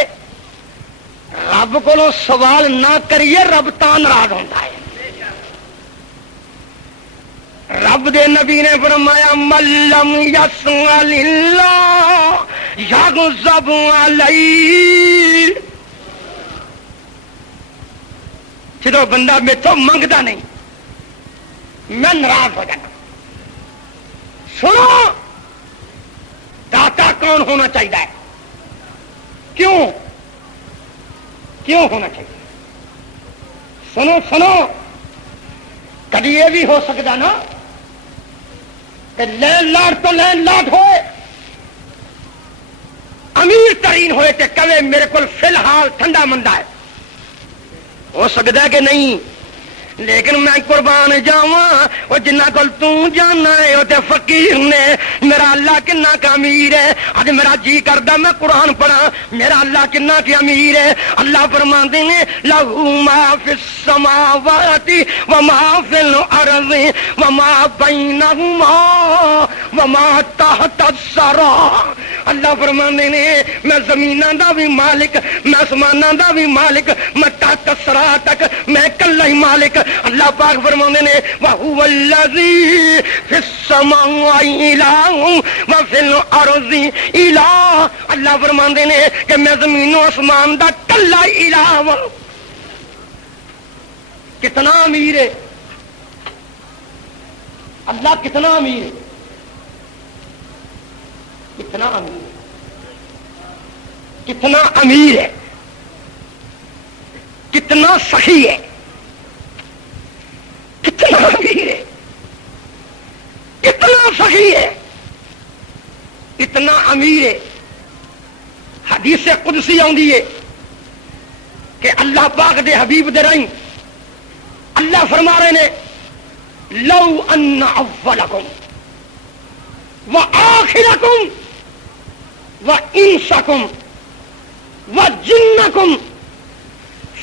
رب کو سوال نہ کریے رب تا ناراض ہوتا ہے۔ رب دے نبی نے فرمایا ملم یسأل اللہ یغضب علیہ، جدو بندہ میتھوں منگتا نہیں میں ناراض ہو جانا۔ سنو داتا کون ہونا چاہیے، کیوں ہونا چاہیے؟ سنو کبھی یہ بھی ہو سکتا نا کہ لین لاٹ تو لین لاٹ ہوئے، امیر ترین ہوئے تے کہے میرے کو فی الحال ٹھنڈا مندہ ہے، ہو سکتا ہے کہ نہیں؟ لیکن میں قربان جاواں وہ جنہ کول تو جانا ہے وہ تے فقیر نے، میرا اللہ کنا کا امیر ہے۔ اج میرا جی کردا میں قرآن پڑھا، میرا اللہ کنا کی امیر ہے۔ اللہ فرماندے نے لہو ما فی السماوات وما فی الارض وما بینہما وما تحت الثری۔ اللہ فرماندے نے میں زمیناں دا بھی مالک، میں آسماناں دا بھی مالک، میں تحت الثری تک میں کلا ہی مالک۔ اللہ پاک فرماندے نے وَهُوَ الَّذِي فِي السَّمَاءِ إِلَٰهٌ وَفِي الْأَرْضِ إِلَٰهٌ۔ اللہ فرماندے نے کہ میں زمین و آسمان دا کلا الہ ہوں۔ کتنا امیر ہے اللہ، کتنا امیر ہے، کتنا امیر ہے، کتنا امیر ہے، کتنا سخی ہے، کتنا امیر ہے، کتنا سخی ہے، اتنا امیر ہے۔ حدیث قدسی آندی ہے کہ اللہ پاک دے حبیب دے رہیں اللہ فرما رہے نے لو ان اولکم وآخرکم وانسکم وجنکم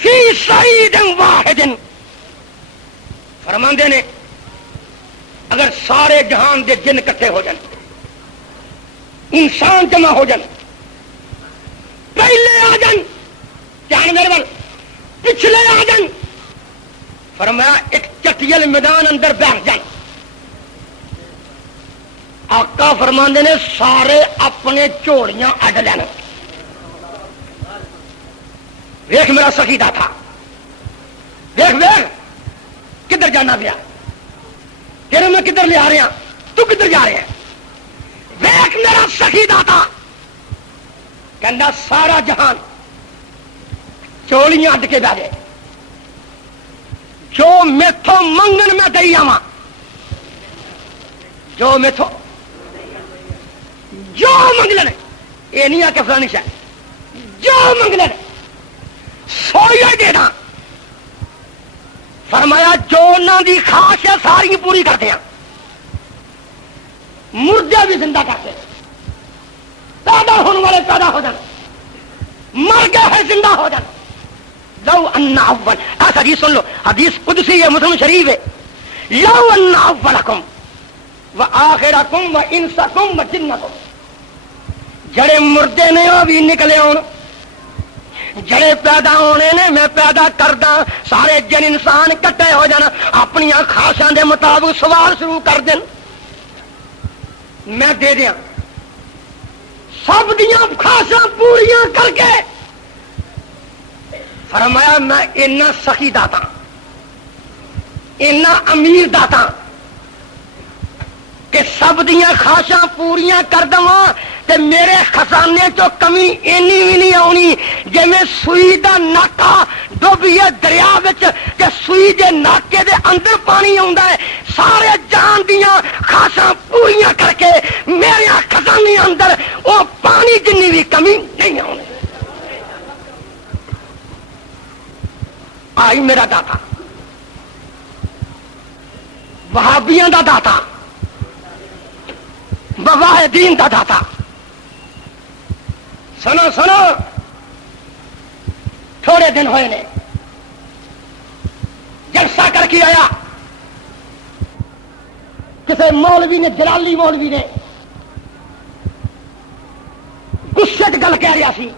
فی صعید واحد، فرماندے نے اگر سارے جہان دے جن کٹھے ہو جائیں، انسان جمع ہو جائیں، پہلے آ جائیں جان میرے بل پچھلے آ جائیں، فرمایا ایک چٹیل میدان اندر بیٹھ جائیں، آقا فرماندے نے سارے اپنے چوڑیاں اڈ لینا۔ دیکھ میرا سخی داتا، دیکھ کدھر جانا پیا، تیرے میں کدھر لے آ رہے ہیں، تو کدھر جا رہے ہیں؟ دیکھ میرا سخی داتا کہنا سارا جہان چوڑیاں اڈ کے بہ جائے، جو میتھوں منگن میں دئی آواں، جو میتھوں جو منگ لے، یہ نہیں آ کے فلانی شاید جو منگ لے سوئی دے دا۔ فرمایا جو انہوں دی خواہش ہے ساری پوری کرتے ہیں، مردے بھی زندہ کرتے ہیں، پیدا ہونے والے پیدا ہو جائیں، مر گئے ہیں زندہ ہو جائیں۔ لو ان اول، ایسا حدیث سن لو، حدیث قدسی ہے، مسلم شریف ہے، لو ان اولکم وآخرکم وانسکم وجنکم، جڑے مردے نے وہ بھی نکلے ہون، جڑے پیدا ہونے نے میں پیدا کردہ، سارے جن انسان کٹے ہو جانا، اپنی خواہشاں دے مطابق سوال شروع کر دیں، میں دے دیا سب دیاں خواہشاں پوریاں کر کے۔ فرمایا میں اینا سخی داتا، اینا امیر داتا کہ سب دیاں خواہشاں پوریاں کر دواں تے میرے خزانے چو کمی اینی بھی نہیں آنی، جے میں سوئی دا ناکا ڈوبیے دریا وچ کہ سوئی دے ناکے دے اندر پانی آندا ہے، سارے جان دیاں خواہشاں پوریاں کر کے میرے خزانے اندر وہ پانی جنی بھی کمی نہیں آنی۔ آئی میرا داتا، وہابیاں دا داتا، مواحدین دا داتا۔ سنو سنو، تھوڑے دن ہوئے نے جلسہ کر کے آیا کسی مولوی نے جلالی مولوی نے غصے چ گل کہہ رہا سی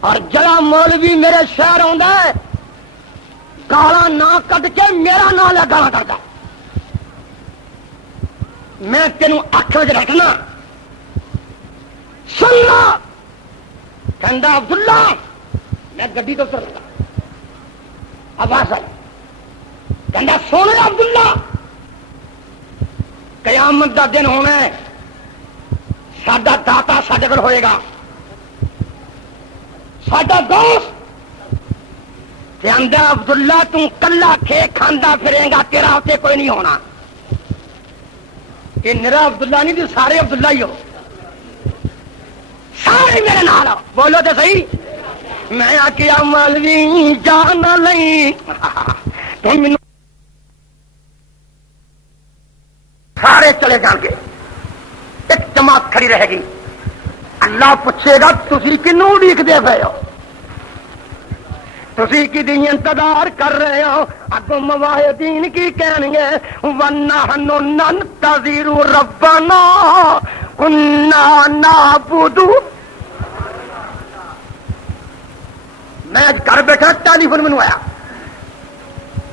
اور جڑا مولوی میرے شہر آندا ہے گالاں نہ کٹ کے میرا نام لے گالاں کردا میں تینوں اکھ وچ رکھنا سن لا کہندا عبداللہ میں گڈی تو اتر لگا آواز آئی کہندا سونے عبداللہ قیامت دا دن ہونا ہے ساڈا داتا ساڈے کول ہوئے گا ساڈا دوست آندا عبداللہ تم کلا کھے کھاندا پھرے گا تیرا اتنے کوئی نہیں ہونا یہ میرا عبداللہ نہیں تو سارے عبداللہ ہی ہو سارے میرے نال ہو بولو تو صحیح میں آخیا مولوی جان لئی تم مینوں سارے چلے جان گے ایک جماعت کھڑی رہے گی اللہ پوچھے گا تسی کنوں اڈیکدے پئے ہو تسی کی دی انتظار کر رہے ہو اگوں مواہدین کی کہن گے وَنَحْنُ نَنْتَظِرُ رَبَّنَا كُنَّا نَعْبُدُ میں گھر بیٹھا ٹیلی فون مینوں آیا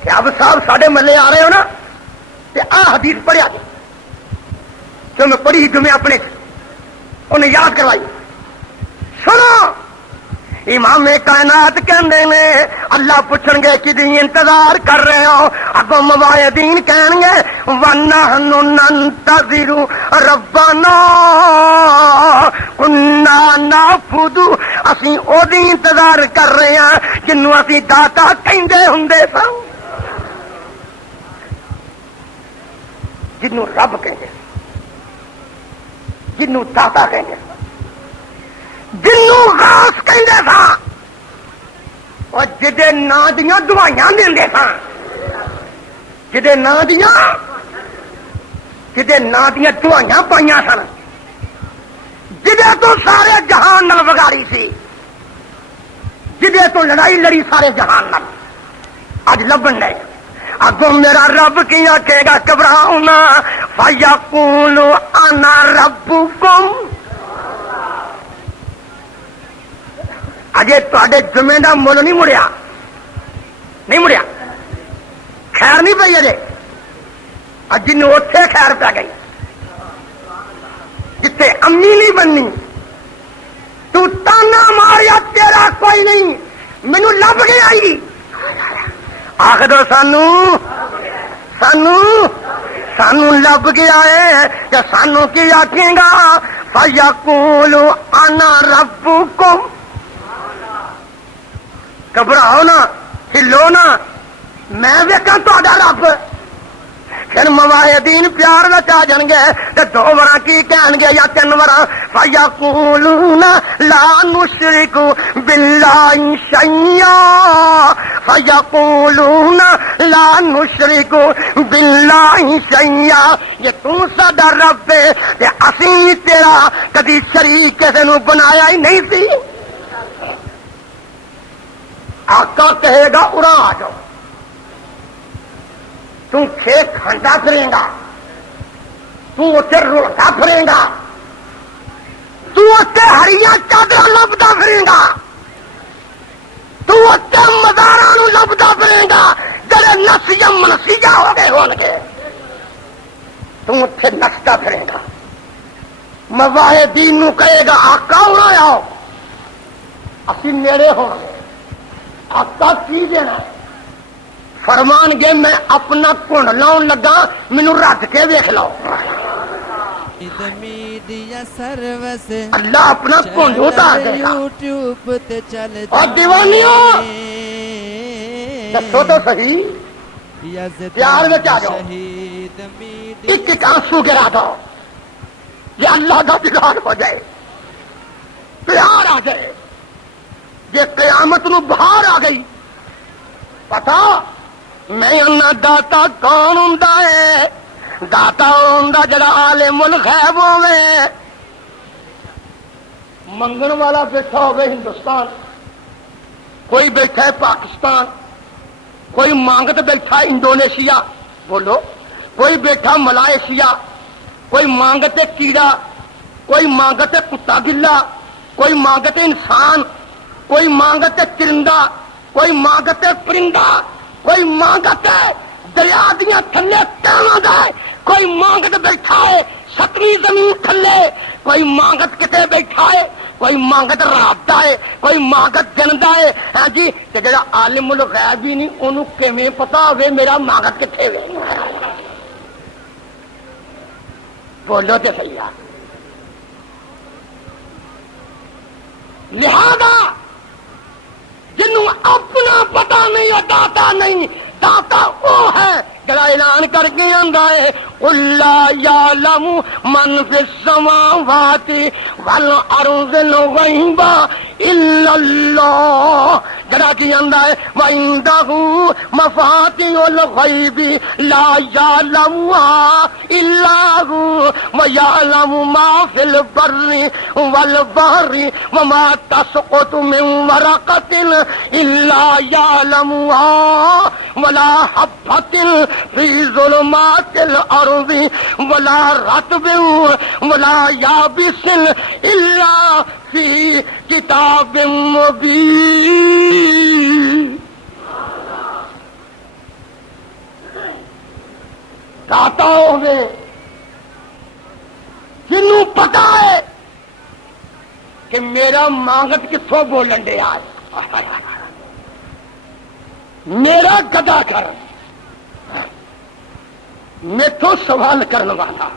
کہ اب صاحب ساڈے محلے آ رہے ہو نا تے آ حدیث پڑھیا جی جو میں پڑھی جو میں اپنے انہیں یاد کروائی سنو امام کائنات کہندے نے اللہ پوچھن گے کہ دی انتظار کر رہے ہو اگوں مواہدین کہن گے وَنَحْنُ نَنْتَظِرُ رَبَّنَا كُنَّا نَعْبُدُ اسی او دی انتظار کر رہے ہیں جنوں اسی داتا کہندے ہوندے سن جنوں رب کہندے جنوں داتا کہندے جنوں غوث کہندے سا اور جدے ناں دیاں دعائیاں دیندے سا جدے ناں دیاں دعائیاں پائیاں سن جدے تو سارے جہان نال وگاڑی سی جدے تو لڑائی لڑی سارے جہان نال اج لبن لے اگوں میرا رب کی آکھے گا گھبراؤ نہ فَيَقُولُ أَنَا رَبُّكُمْ اجے تے جمعے کا مل نہیں مڑیا خیر نہیں پی اجے جن اتے خیر پی گئی جتھے امی نہیں بننی تو تانا ماریا تیرا کوئی نہیں مینو لب گیا آخ دو سانو لب گیا ہے کہ سانو کی آکھے گا فَيَقُولُ أَنَا رَبُّكُمْ گھبراؤ نہ ہلو نہ میں ویکھاں تہاڈا رب پھر مواہدین پیار وچ آ جان گے تے دو وراں کی کہن گے یا تین وراں فَيَقُولُونَ لَا نُشْرِكُ بِاللَّهِ شَيْئًا فَيَقُولُونَ لَا نُشْرِكُ بِاللَّهِ شَيْئًا یہ تو ساڈا رب ہے تے اسی تیرا کدی شریک کسے نوں بنایا ہی نہیں سی آقا کہے گا اڑا آ جاؤ تم کھیت کھاندا پھرے گا تو اتنے رڑتا پھرے گا تو اتنے ہریاں چادر لبدا پھرے گا تو اتنے مزاراں لبدا پھرے گا جڑے نسیاں منسیاں ہو گئے ہون گے تو اتنے نستا پھرے گا مواہدین نو کہے گا آقا اڑا آؤ اسی نیڑے ہوں گے آقا کی دینا فرمان گے میں اپنا کنڈ لاؤن لگا مینو رد کے ویکھ لو اللہ اپنا کنڈ اتار دے گا اور دیوانیوں دسو تو صحیح پیار میں آ جاؤ ایک ایک آنسو گرا دو یہ اللہ کا بگاڑ ہو جائے پیار آ جائے یہ قیامت نو باہر آ گئی پتا میں انہاں داتا کون ہوندا ہے داتا ہوندا جڑا عالم الغیب ہوے منگن والا بیٹھا ہوے ہندوستان کوئی بیٹھا ہے پاکستان کوئی مانگت بیٹھا انڈونیشیا بولو کوئی بیٹھا ملائیشیا، کوئی مانگتے کیڑا، کوئی مانگتے کتا بلا، کوئی مانگتے انسان، کوئی مانگتے چرندہ، کوئی مانگتے پرندہ، کوئی مانگتے دریا دیا تھلے ٹہنا دے، کوئی مانگت بیٹھا ہے ستویں زمین تھلے، کوئی مانگت کتے بیٹھا ہے، کوئی مانگت رابطہ ہے، کوئی مانگت جندا ہے۔ ہاں جی، کہ جڑا عالم الغیب ہی نہیں انہوں کیویں پتا ہوئے میرا مانگت کتے ہوئے؟ بولو تو صحیح ہے۔ لہذا جنوں اپنا پتا نہیں اور داتا نہیں، داتا وہ ہے جڑا اعلان کر کے آندا ہے قل لا یعلم من فی السماوات والارض الغیب الا اللہ، جڑا کی آندا ہے وعنده مفاتیح الغیب لا یعلمها الا هو ویعلم ما فی البر والبحر وما تسقط من ورقۃ الا یعلمها ولا حبۃ فی ظلمات الارض ولا رطب ولا یابس الا فی کتاب مبین۔ داتا ہوئے جنوں پتا ہے کہ میرا مانگت کتوں بولن دیا ہے، میرا گدا کر میتھوں سوال کرنے والا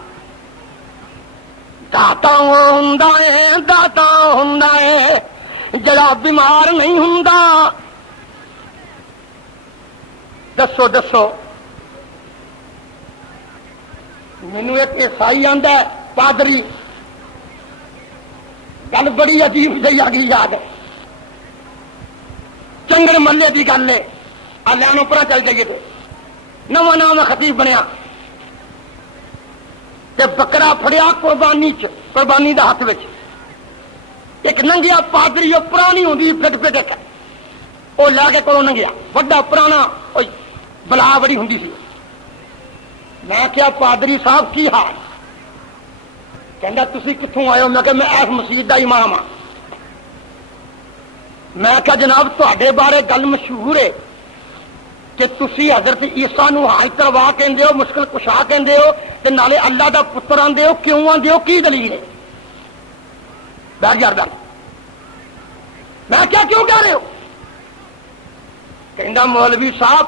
داتا ہوندا ہے، داتا ہوندا ہے جڑا بیمار نہیں ہوندا۔ دسو دسو، مینو ایک عیسائی آندا ہے پادری، گل بڑی عجیب جی آ گئی یاد ہے، چنگڑ محلے کی گل ہے، آلیا پر چل جائیے تو نواں نواں خطیب بنیا تے بکرا پھڑیا قربانی دا ہاتھ وچ، ایک ننگیا پادری وہ پرانی ہوندی پٹ پٹ وہ لے کے کولوں ننگیا وڈا پرانا بلا بڑی ہوندی سی۔ میں کیا پادری صاحب کی حال؟ کہندا تسی کتھوں آئے ہو؟ میں کہ میں اس مسجد دا امام ہاں۔ میں کہا جناب تواڈے بارے گل مشہور ہے کہ تسی حضرت عیسیٰ نو حال کروا کہندے ہو، مشکل کشا کہندے ہو تے نالے اللہ دا پتر آندے ہو، کیوں آندے ہو؟ کی دلیل ہے؟ بیٹھ یار بیٹھ۔ میں کیا کیوں کہہ رہے ہو؟ کہندا مولوی صاحب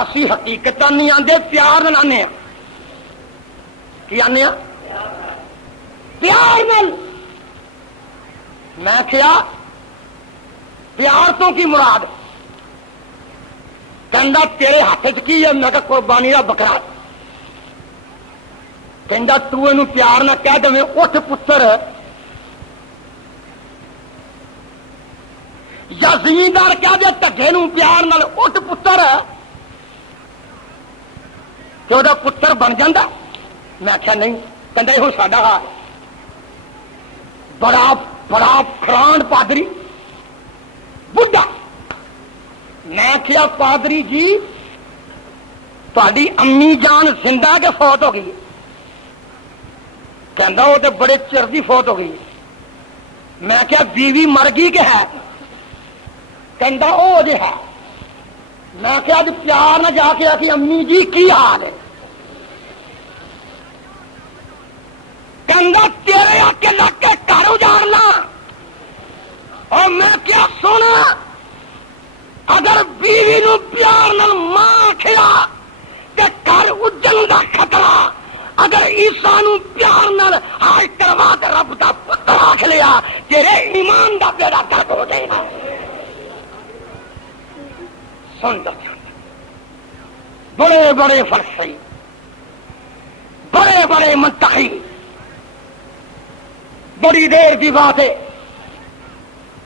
اسی حقیقت نہیں آندے، پیار نال آنے ہاں۔ کی آنے ہاں؟ پیار نال۔ میں کیا پیار تو کی مراد؟ کہندا تیرے ہاتھ چ کی ہے؟ میں کہ قربانی کا بکرا۔ کہندا تو اینو پیار نہ کہہ دے اٹھ پتر، یا زمیندار کہہ دے ٹھگے نو پیار نال اٹھ پتر، کہ وہ پتر بن جاندہ؟ میں آخیا نہیں۔ کہندا یہ ساڈا حال ہے۔ بڑا بڑا فرانڈ پادری بڈھا۔ میں کیا پادری جی تاری امی جان زندہ کہ فوت ہو گئی؟ کہندا وہ تو بڑے چر دی فوت ہو گئی۔ میں کیا بیوی مر گئی کہ ہے؟ کہندا وہ جی ہے۔ میں کیا اج پیار نہ جا کے آخی امی جی کی حال ہے؟ کہندا تیرے آ کے لگ کے گھر اجاڑنا۔ اور میں کیا سونا اگر بیوی نو پیار نال ماں کھلا تے گھر اجڑن دا خطرہ، اگر عیسیٰ نو پیار نال حال کروا تے رب دا پتر آکھ لیا تیرے ایمان دا بیڑا گرک ہو جائے گا۔ سن لو بڑے بڑے فلسفی، بڑے بڑے منطقی، بڑی دیر کی بات ہے،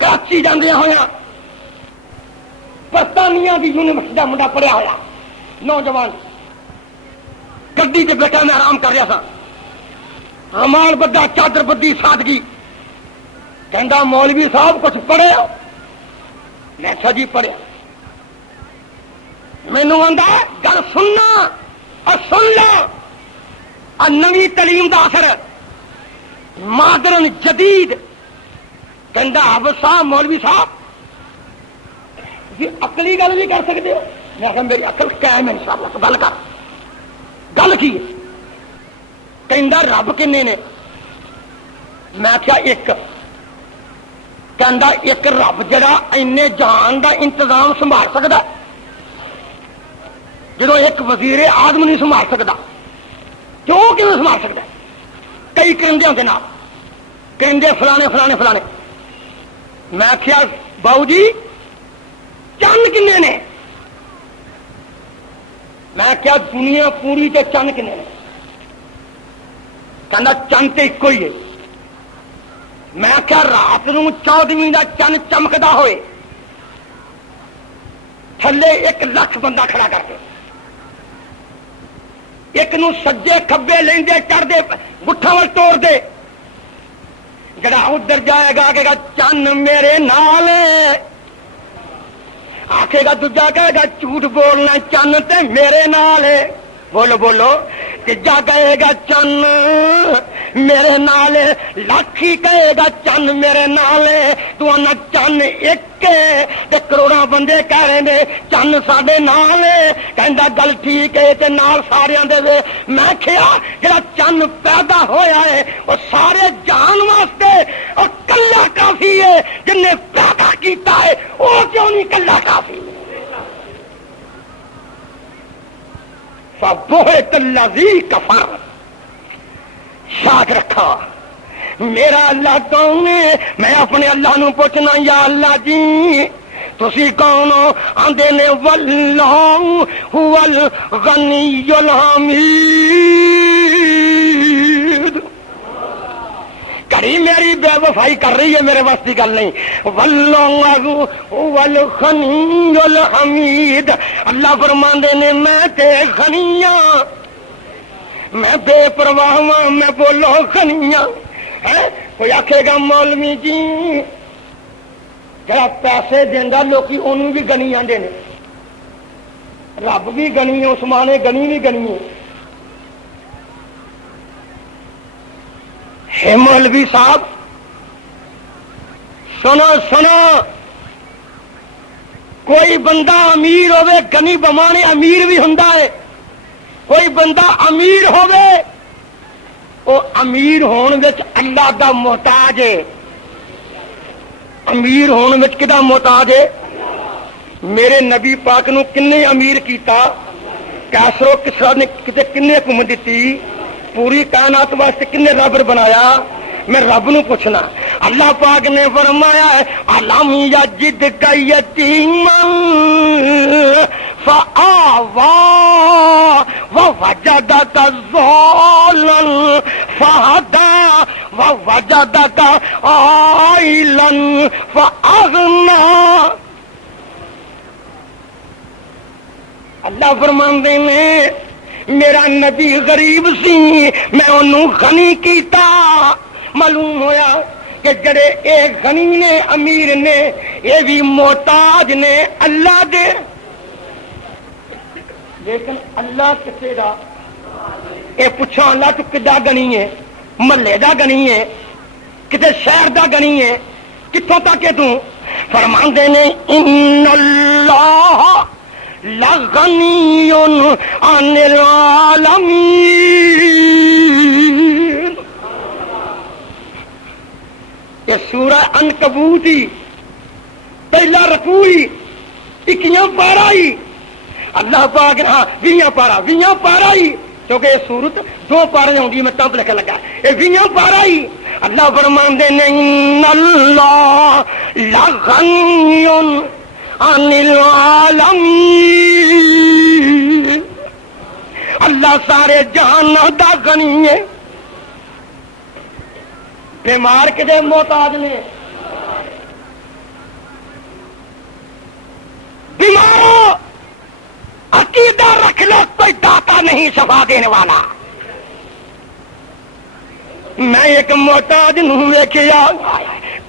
کراچی جاندیا ہوا برطانیہ کی یونیورسٹی کا منڈا پڑھیا ہوا نوجوان، گڈی کے بیٹھا میں آرام کر رہا تھا، رومال بدھا چادر بدھی سادگی۔ کہندا مولوی صاحب کچھ پڑھے ہو؟ میں جی پڑھیا۔ مینو آندا گل سننا اور سن لو نوی تعلیم دا اثر مادرن جدید کہندا اب صاحب مولوی صاحب جی عقلی گل بھی کر سکتے ہو. میں کہ میری عقل قائم ہے انشاءاللہ. تو گل کر. گل کی کہندا رب کنے نے؟ میں کیا ایک. کہندا ایک رب جڑا اینے جہان دا انتظام سنبھال سکتا جدو ایک وزیر اعظم نہیں سنبھال سکتا کیوں کیوں سنبھال سکتا؟ کئی کرندے کے نام کرندے فلانے فلانے فلانے. میں کیا باؤ جی چند کنے نے؟ میں کیا دنیا پوری تے چند کنے نے؟ کہنا چند تے ایک ہی ہے. میں کیا رات نو 14ویں دا چند چمکدا ہوئے تھلے 1 لاکھ بندہ کھڑا کر کے ایک نو سجے کھبے لیندے چڑھدے گٹھا وال توڑ دے. جڑا ادھر جائے گا کہ گا چند میرے نال آکھے گا دوجا کہے گا جھوٹ بولنا چند تے میرے نال ہے. بولو بولو. تیجا کہے گا چند میرے نال لاکھی کہے گا چند میرے نال. تو آنا چند ایک تے کروڑاں بندے کہہ رہے نے چند ساڈے نال. کہندا گل ٹھیک ہے تے نال ساریاں دے وے. میں کھیا جڑا چند پیدا ہویا ہے وہ سارے جان واسطے اور کلا کافی ہے. جن نے پیدا کیتا ہے وہ کیوں نہیں کلا کافی؟ فَبُهِتَ الَّذِي كَفَرَ. یاد رکھا میرا اللہ کون ہے؟ میں اپنے اللہ نو پوچھنا یا اللہ جی تسی کون ہو؟ آندے نے واللہ هو الغنی الحمید. کری میری بے وفائی کر رہی ہے میرے واسطے گل نہیں. واللہ هو الغنی الحمید. اللہ فرماندے نے میں تے غنی ہاں میں بے پرواہ ہاں میں بولو غنی ہاں. کوئی آکھے گا مولوی جی جڑا پیسے دیندا لوکی اونوں بھی گنی آندے نے. رب بھی گنی ہے عثمان گنی بھی گنی ہے. مولوی صاحب سنو سنو کوئی بندہ امیر ہوے گنی بمانے امیر بھی ہوندا ہے. کوئی بندہ امیر ہوے وہ امیر ہون وچ اللہ دا محتاج ہے. امیر ہون وچ کدا محتاج ہے؟ میرے نبی پاک نو کنے امیر کیتا؟ کیسرو کسرا نے کتے کنے حکومت دیتی؟ پوری کائنات واسطے کنے رب بنایا؟ میں رب نو پوچھنا. اللہ پاک نے فرمایا ہے علم یجد کا یتیما فآوا ووجدک ضالا فہدی ووجدک عائلا فاغنی. اللہ فرماندے نے میرا نبی غریب سی میں انہوں غنی کیتا. معلوم ہویا کہ جڑے اے غنی نے امیر نے یہ بھی محتاج نے اللہ دے. لیکن اللہ کسے دا؟ اے پوچھا اللہ تو کدا گنی ہے؟ محلے دا گنی ہے؟ کتے شہر دا گنی ہے؟ کتوں تک ہے تو؟ فرماندے نے ان اللہ لغنی عن العالمین. یہ سورہ عنکبوت ہی پہلا رکوع ہی 21 پارا ہی اللہ پاک ہاں 20 پارا ہی کیونکہ یہ سورت 2 پارے ہوندی میں تب لکھنے لگا یہ 20 پارا ہی. اللہ فرماندے نے ان اللہ لغنی عن العالمین. اللہ سارے جہان دا غنی ہے. بیمار کدے محتاج نے؟ بیماروں عقیدہ رکھ لو کوئی داتا نہیں شفا دینے والا. میں ایک محتاج نوں ویکھیا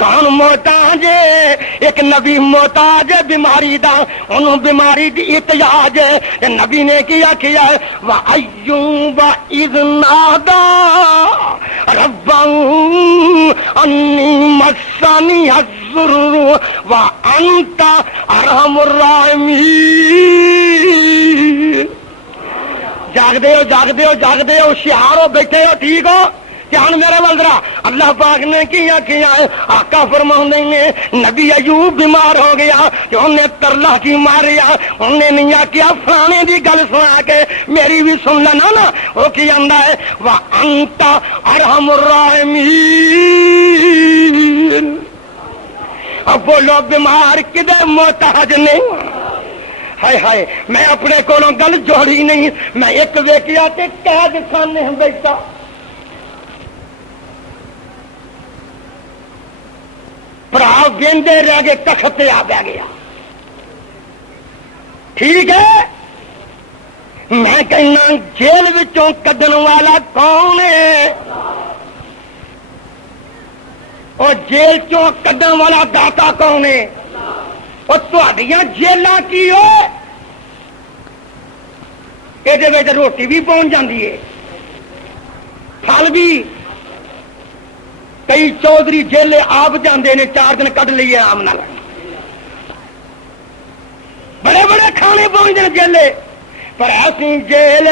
کون محتاج ہے؟ ایک نبی محتاج ہے بیماری دا، انہوں بیماری دی احتیاج ہے۔ نبی نے کیا وَأَيُّوبَ إِذْ نَادَى رَبَّهُ أَنِّي مَسَّنِيَ الضُّرُّ وَأَنْتَ أَرْحَمُ الراحمین۔ جاگ دے ہو جاگ دے ہو جاگ دے ہو، ہوشیار ہو، بیٹھے ہو، ٹھیک ہو؟ دھیان میرے ولدرا اللہ پاک نے کیا آقا فرماؤں نے نبی ایوب بیمار ہو گیا کہ انہیں ترلا کی ماریا، انہیں نہیں کیا فلانے دی گل سنا کے میری بھی سن لینا نا، وہ کی آندا ہے وَأَنْتَ أَرْحَمُ الراحمین۔ اب بولو بیمار کدے محتاج نہیں؟ ہائے ہائے میں اپنے کولوں گل جوڑی نہیں، میں ایک ویکیا تے قید خانے بیٹھا، برا ویندے رہ گئے تختے آ بہ گیا، ٹھیک ہے؟ میں کہنا جیل وچوں کڈن والا کون ہے؟ اور جیل چوں کڈن والا داتا کون ہے؟ اور تہاڈیاں جیلاں کی ہو؟ یہ روٹی بھی پہنچ جاتی ہے، پھل بھی، کئی چودھری جیلے آپ جاندے نے 4 دن کٹ لیے آم نال، بڑے بڑے کھانے پہنچتے ہیں جیلے، پر ایسی جیل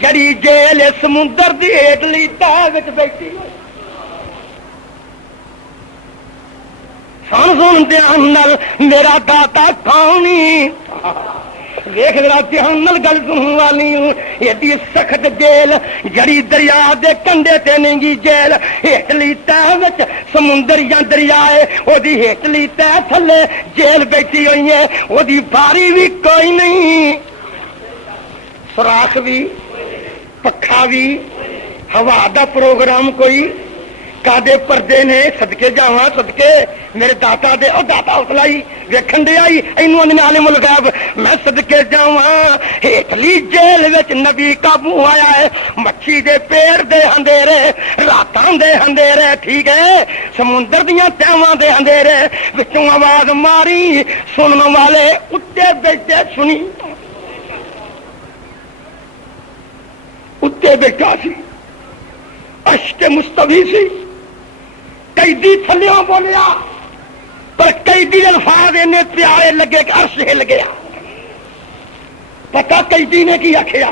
جڑی جیل سمندر دی ہیٹلی تہ وچ بیٹھی ہے۔ سن سن دھیان نال میرا داتا کونی ویخ میرا دھیان نال گل سننے والی ہوں، ایڈی سخت جیل جڑی دریا دے کنڈے تے نہیں گی جیل، ہیٹلی تہ وچ سمندر یا دریا ہے، وہ دی ہیٹلی تہ تھلے جیل بیٹھی ہوئی ہے، وہ دی باری بھی کوئی نہیں، سوراخ بھی، پکھا بھی، ہوا دا پروگرام کوئی، کادے پردے نے، صدقے جاواں صدقے میرے داتا دے، او داتا اتلائی ویکھن دے آئی اینو اندے عالم الغیب، میں صدقے جاواں ہیٹلی جیل وچ نبی قابو آیا ہے، مچھی دے پیر دے اندھیرے، راتاں دے اندھیرے، ٹھیک ہے، سمندر دیاں تہواں دے اندھیرے وچوں آواز ماری، سنن والے اتے بیٹھے سنی، اتے بیٹھا سی، اشک مستوی سی، قیدی تھلیوں بولیا، پر قیدی الفاظ انہیں پیارے لگے کہ عرش ہل گیا۔ پتہ قیدی نے کی آخیا؟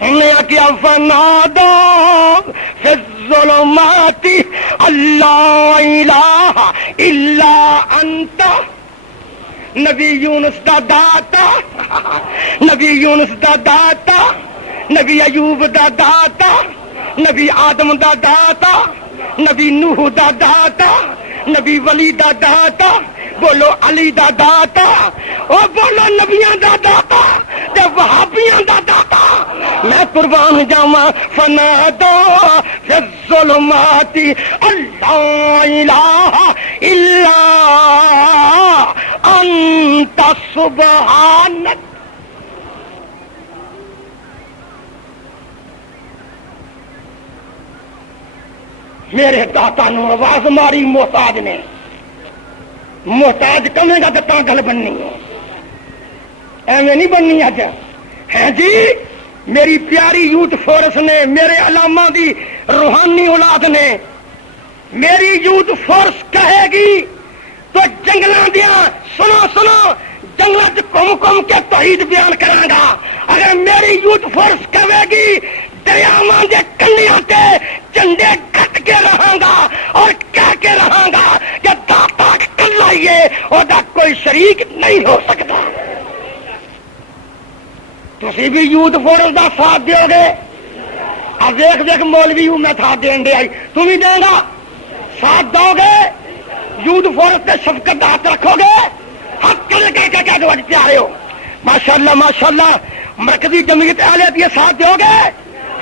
انہیں آخیا فنادا فی الظلمات اللہ الہ الا انت۔ نبی یونس دا داتا، نبی یونس دا داتا، نبی ایوب دا داتا، نبی آدم دا داتا، نبی نوح دا داتا، نبی ولی دا داتا، بولو علی دا داتا، او بولو نبیاں دا داتا تے وہابیاں دا داتا۔ میں قربان جاواں فنادو فی الظلمات اللہ الہ الا انت سبحانک۔ میرے داتا نو آواز ماری محتاج نے، محتاج کمے گا تو گل بننی ہے، ایویں نہیں بننی اج ہے جی۔ میری پیاری یوتھ فورس نے، میرے علامہ دی روحانی اولاد نے، میری یوتھ فورس کہے گی تو جنگلاں دیاں سنو سنو جنگلاں کم کم کے توحید بیان کراں گا۔ اگر میری یوتھ فورس کہے گی دریاواں دے کنڈیاں تے جھنڈے کٹ کے رہاں گا اور کہہ کے رہاں گا کہ داتا کلا ہی ہے، اور دا کوئی شریک نہیں ہو سکتا۔ تسی بھی یوتھ فورس دا ساتھ دیو گے؟ اب دیکھ دیکھ مولوی ہوں میں ساتھ دین دے آئی، تم ہی دیں گا؟ ساتھ دو گے؟ یوتھ فورس تے شفقت دا ہاتھ رکھو گے؟ حق کر کے کہہ دو اج پیارے ہو، ماشاءاللہ ماشاءاللہ، مرکزی جمعیت اہلیت یہ ساتھ دو گے؟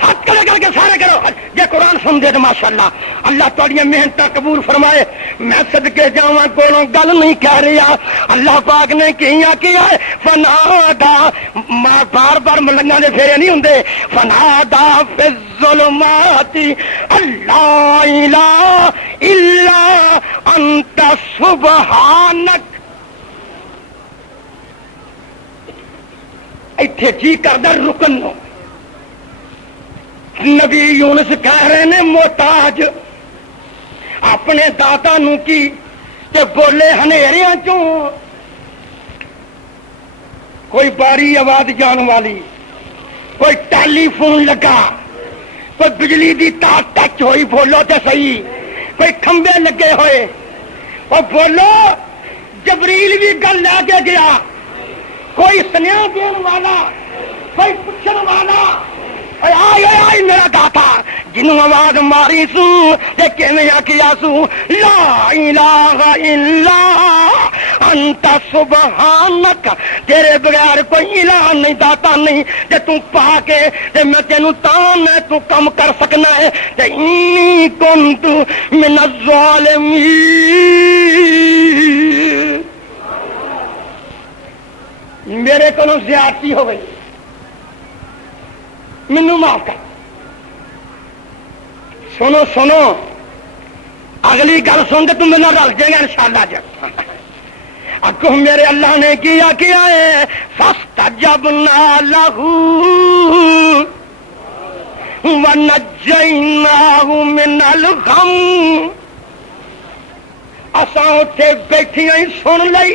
ہاتھ کھڑے کر کے سارے کرو، یہ قرآن سن دے تو ماشاءاللہ اللہ تھوڑی محنت قبول فرمائے۔ میں صدقے جاواں کولوں گل نہیں کہہ رہا، اللہ پاک نے کیا ہے فنادا، بار بار ملنگاں دے پھیرے نہیں ہوندے، فنادا فی الظلمات اللہ الہ الا انت سبحانک. ایتھے جی کردا رکن نو. نبی یونس کہہ رہے نے محتاج اپنے دادا نو کی تے بولے ہنیریاں چوں کوئی باری آواز جان والی, کوئی ٹیلی فون لگا, کوئی بجلی دی تار ٹچ ہوئی, بولو تے صحیح, کوئی کھمبے لگے ہوئے, اور بولو جبریل بھی گل لے کے گیا, کوئی سنیا دین والا, کوئی پوچھن والا, آئے آئے میرا داتا جنوں آواز ماری سو تے کیویں آکھیا سو لا الہ الا انت سبحانک, تیرے بغیر کوئی الہ نہیں, داتا نہیں, تے تو پا کے تے میں تینوں تاں میں تو کم کر سکنا ہے, تے انی کنت من الظالمین. میرے کولوں زیادتی ہو گئی, مینوں معاف کر. سنو سنو اگلی گل سن کے تم میرے رل جائے گا انشاءاللہ. جب اگو میرے اللہ نے کیا ہے فاستجبنا لہ ونجیناہ من الغم. اساں اتنے بیٹھی آئی سن لئی,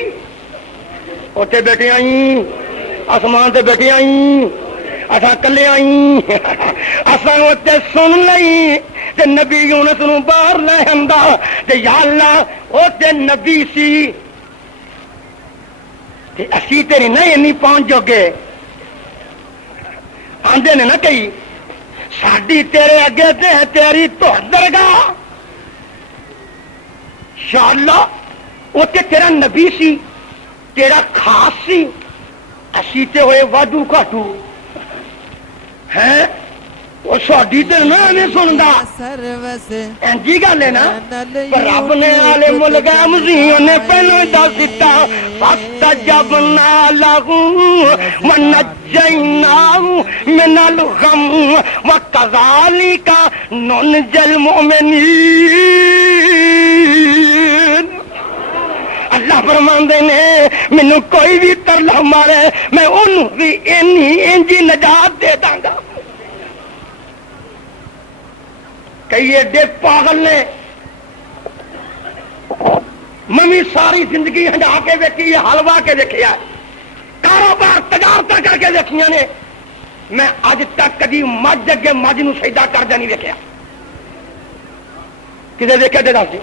اتنے بیٹھے آئی آسمان سے بیٹھے آئی, اساں کلے آئی اساں اتنے سن لئی تے نبی یونس نو باہر لے آندا تے یا اللہ او تے نبی سی تے اسی تیری نہیں انی پہنچ جوگے. آندے نے نا کئی ساڈی تیرے اگے تے تیری تو درگاہ, یا اللہ او تے تیرا نبی سی, تیرا خاص سی, اسی تے ہوئے وادو کاٹو ہے. وہ ساڈی تے نہ نہیں سندا اینجی گل ہے نا. پر رب نے عالم الغیب نے پہلو دس دتا فاستجبنا لہ ونجیناہ من الغم وکذالک ننجی المؤمنین. اللہ فرماندے نے مینوں کوئی بھی ترلا مارے میں انہوں بھی انجی نجات دے داں گا. کئی ایڈے پاگل نے ممی ساری زندگی ہنڈا کے دیکھی ہے, حلوا کے دیکھا, کاروبار تجارت کر کے دیکھیاں نے, میں اج تک کدی مجھ اگے مجھ نو سجدہ کردہ نہیں دیکھا. کدے دیکھا دے دس جی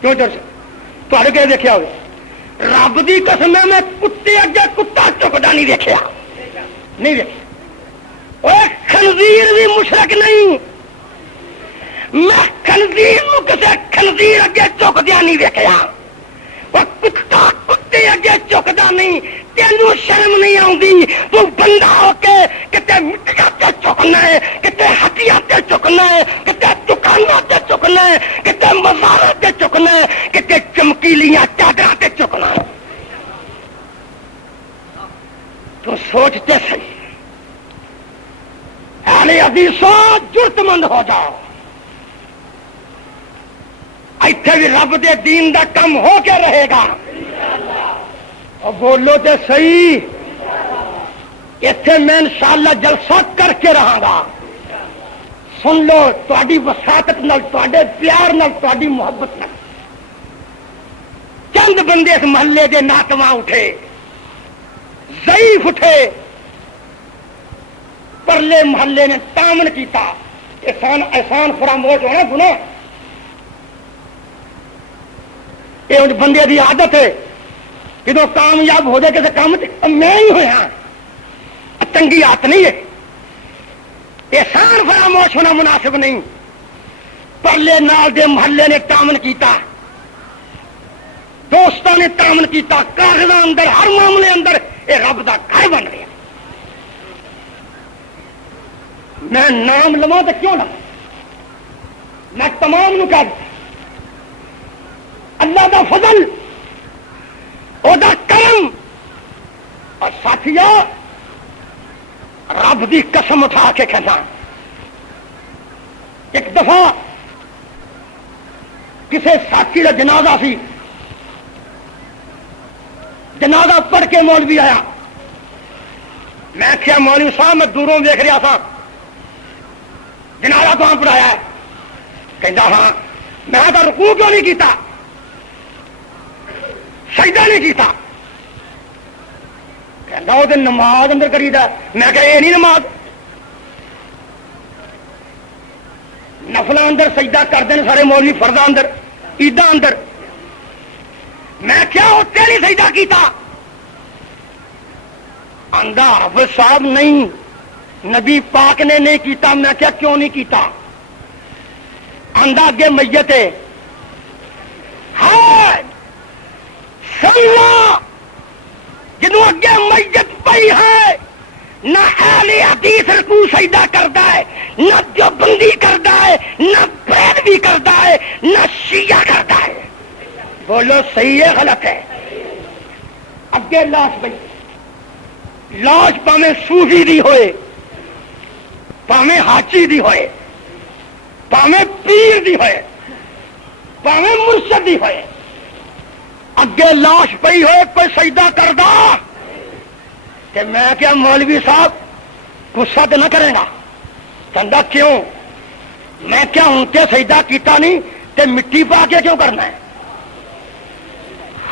کیوں چر تھوڑے کہ دیکھا ہوئے. رب دی قسم میں کتے اگے کتا چکدا نہیں دیکھا, نہیں دیکھا. اوے خنزیر بھی مشرک نہیں, میں خنزیر نو کسے خنزیر اگے چکدیا نہیں دیکھا. وہ کتا کتے اگے چکدا نہیں, تینوں شرم نہیں آؤندی, تو بندہ ہو کے کتے مٹیا تے چکنا ہے, کتے ہٹیا تے چکنا ہے, کتے دکانوں تے چکنا ہے, کتے مزاروں تے چکنا ہے, کتے چمکیلیاں چادراں تے چکنا ہے. تو سوچتے صحیح اہل حدیثو جرت مند ہو جاؤ. ایتھے بھی رب دے دین دا کم ہو کے رہے گا. اور بولو تے صحیح, ایتھے میں انشاءاللہ جلسہ کر کے رہا گا. سن لو تہاڈی وساطت نال, تہاڈے پیار نال, تہاڈی محبت نال. چند بندے اس محلے دے ناتواں اٹھے, ضعیف اٹھے, پرلے محلے نے تامن کیتا. احسان فراموش ہونا گناہ. یہ بندے کی عادت ہے جدو کامیاب ہو جائے کسی کام میں ہی ہوا, چنگی عادت نہیں ہے. احسان فراموش ہونا مناسب نہیں. پرلے نال دے محلے نے تامن کیتا, دوستوں نے تامن کیتا, کاغذاں اندر ہر معاملے اندر یہ رب دا گھر بن رہا. میں نام لواں تو کیوں نہ, میں تمام نو کہہ دیا اللہ دا فضل, او دا کرم. اور ساتھیو رب دی قسم اٹھا کے کہنا, ایک دفعہ کسی ساتھی کا جنازہ سی، جنازہ پڑھ کے مولوی آیا، میں کیا مولوی صاحب میں دوروں دیکھ رہا تھا، جنازہ تو پڑھایا ہے؟ کہتا ہاں۔ میں تو رکوع کیوں نہیں کیتا، سجدہ نہیں کیتا؟ کہتا وہ تو نماز اندر کری دا۔ میں کہ یہ نہیں نماز، نفل اندر سجدہ کرتے ہیں سارے مولوی، فرض اندر، عیدہ اندر۔ میں کیا اتنے نہیں سجدہ کیتا؟ آندا حافظ صاحب نہیں، نبی پاک نے نہیں کیتا۔ میں کیا کیوں نہیں کیتا؟ آندا اگے میت ہے، سن لو جنوں اگے میت پئی ہے، نہ اہل حدیث رکوع سجدہ کرتا ہے، نہ دیوبندی کرتا ہے، نہ بریلوی کرتا ہے، نہ شیعہ کرتا ہے۔ بولو صحیح ہے غلط ہے؟ اگے لاش پئی، لاش پاویں صوفی دی ہوئے، پاویں حاجی دی ہوئے، پاویں پیر دی ہوئے، پاویں مرشد دی ہوئے، اگے لاش پئی ہوئے کوئی سجدہ کردا کہ میں کیا مولوی صاحب غصہ تو نہ کرے گا؟ کہندا کیوں؟ میں کیا ہوں تے سجدہ کیتا نہیں تے مٹی پا کے کیوں کرنا ہے؟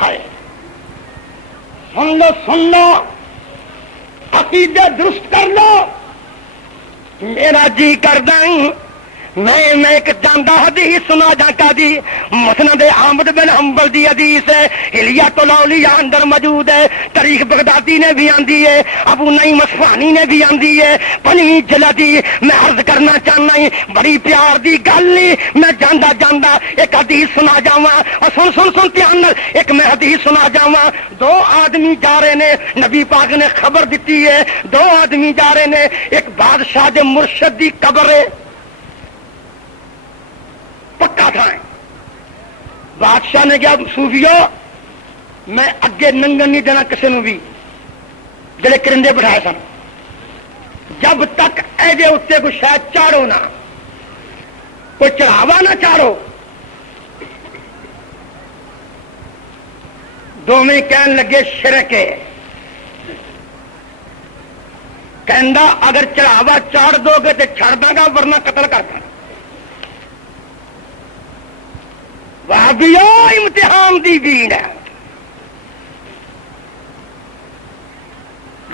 ہائے سن لو عقیدے درست کر لو۔ میرا جی کردا میں ایک جاندہ حدیث سنا جاتا دی، مسند احمد بن حنبل دی حدیث ہے، حلیۃ الاولیاء اندر موجود ہے، تاریخ بغدادی نے بھی آندی ہے، ابو نعیم اصفہانی نے بھی آندی ہے، 5ویں جلدی۔ میں عرض کرنا چاہنا ہی بڑی پیار دی گل نہیں، میں جاندہ ایک حدیث سنا جاواں، اور سن دھیان نال ایک میں حدیث سنا جاواں۔ 2 آدمی جا رہے نے، نبی پاک نے خبر دیتی ہے، 2 آدمی جا رہے نے، ایک بادشاہ دے مرشد دی قبر ہے، پکا تھا۔ بادشاہ نے کیا صوفیو میں اگے ننگن نہیں دینا کسی نے بھی، جڑے کرندے بٹھائے سن، جب تک ایدے اتنے کوئی شاید چاڑو نہ، کوئی چڑھاوا نہ چاڑو۔ دونوں کہن لگے شرک ہے، کہندا اگر چڑھاوا چاڑ دو گے تو چھڑ داں گا ورنہ قتل کر داں۔ وہابیو امتحان دی دین ہے،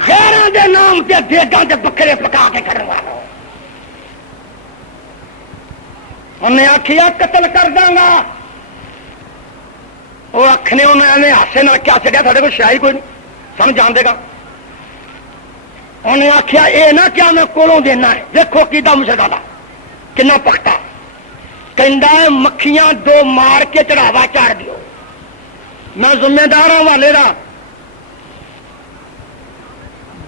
غیراں دے نام تے دیگاں تے بکرے پکا کے کھڑن والا انہیں آکھیا قتل کر داں گا۔ وہ آخنے انہیں ہاسے نال کیا چڑیا، سارے کو شاہی کوئی نہیں سن جان دے گا۔ انہیں آخیا اے نہ کیا میں کولوں دینا ہے، دیکھو کیدا مشرد والا کنا پختہ، کہندا ہے مکھیاں 2 مار کے چڑھاوا چاڑ دیو، میں ذمہ دار ہوں والے دا۔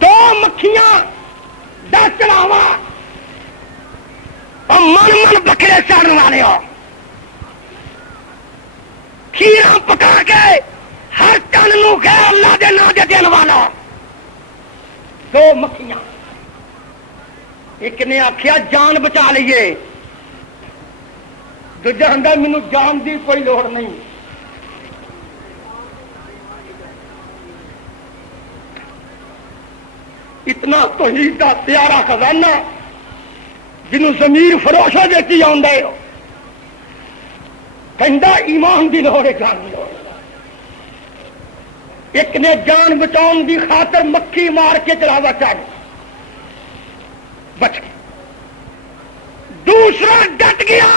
2 مکھیاں 10 چڑھاوا، اور من بکرے چاڑن والے ہو، کھیراں پکا کے ہر تن نو غیر اللہ دے نا دے دین والا۔ 2 مکھیاں، ایک نے آخیا جان بچا لیے، دوجا ہندا مینوں جان دی کوئی لوڑ نہیں۔ اتنا توحید دا پیارا خزانہ جنوں ضمیر فروشوں دیتی آندا ہے، کہندا ایمان دی لوڑ ہے، جان دی لوڑ ہے۔ ایک نے جان بچاؤن دی خاطر مکھی مار کے چڑھاوا چاڑ بچ گیا، دوسرا ڈٹ گیا،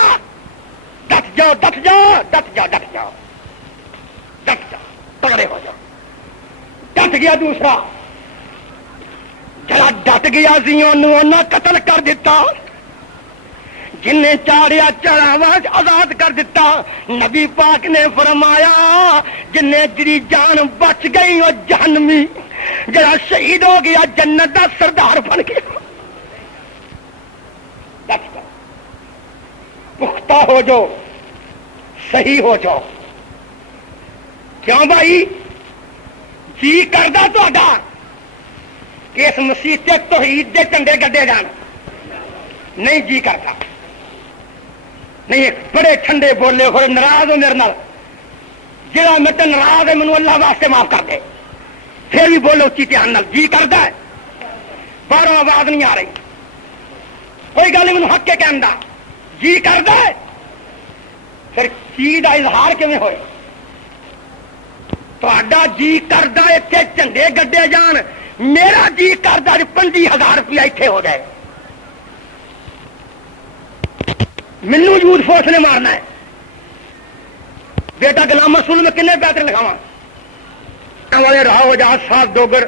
ڈٹ جاؤ ڈٹ جاؤ ڈٹ جاؤ ڈٹ جاؤ ڈٹ جاؤ، تگڑے ہو جاؤ۔ ڈٹ گیا دوسرا، جڑا ڈٹ گیا سی انہوں قتل کر دیتا، جن نے چاڑیا چڑھاوا آزاد کر دیتا۔ نبی پاک نے فرمایا جن جی جان بچ گئی وہ جہنمی، جڑا شہید ہو گیا جنت دا سردار بن گیا۔ پختہ ہو جاؤ، صحیح ہو جاؤ۔ کیوں بھائی جی کردا تہاڈا کہ اس مسیح توحید دے جھنڈے گڈے جان؟ نہیں جی کرتا۔ نہیں بڑے ٹھنڈے بولے ہوئے ناراض ہو میرے نال جہاں میں تو ناراض ہے مینوں اللہ واسطے معاف کر دے پھر بھی بولو اچھی دھیان نال جی کردا ہے باہروں آواز نہیں آ رہی کوئی گل نہیں مینوں حق کے کہن دا جی کردا ہے پھر چیز کا اظہار کیویں ہوئے تہاڈا جی کردا اتنے جھنڈے گڈے جان میرا جی کردا 25,000 روپیہ اتنے ہو جائے مینوں یوتھ فورس نے مارنا ہے بیٹا غلام رسول میں کنے پیسے لکھاواں والے راہ ہو جا سات ڈوگر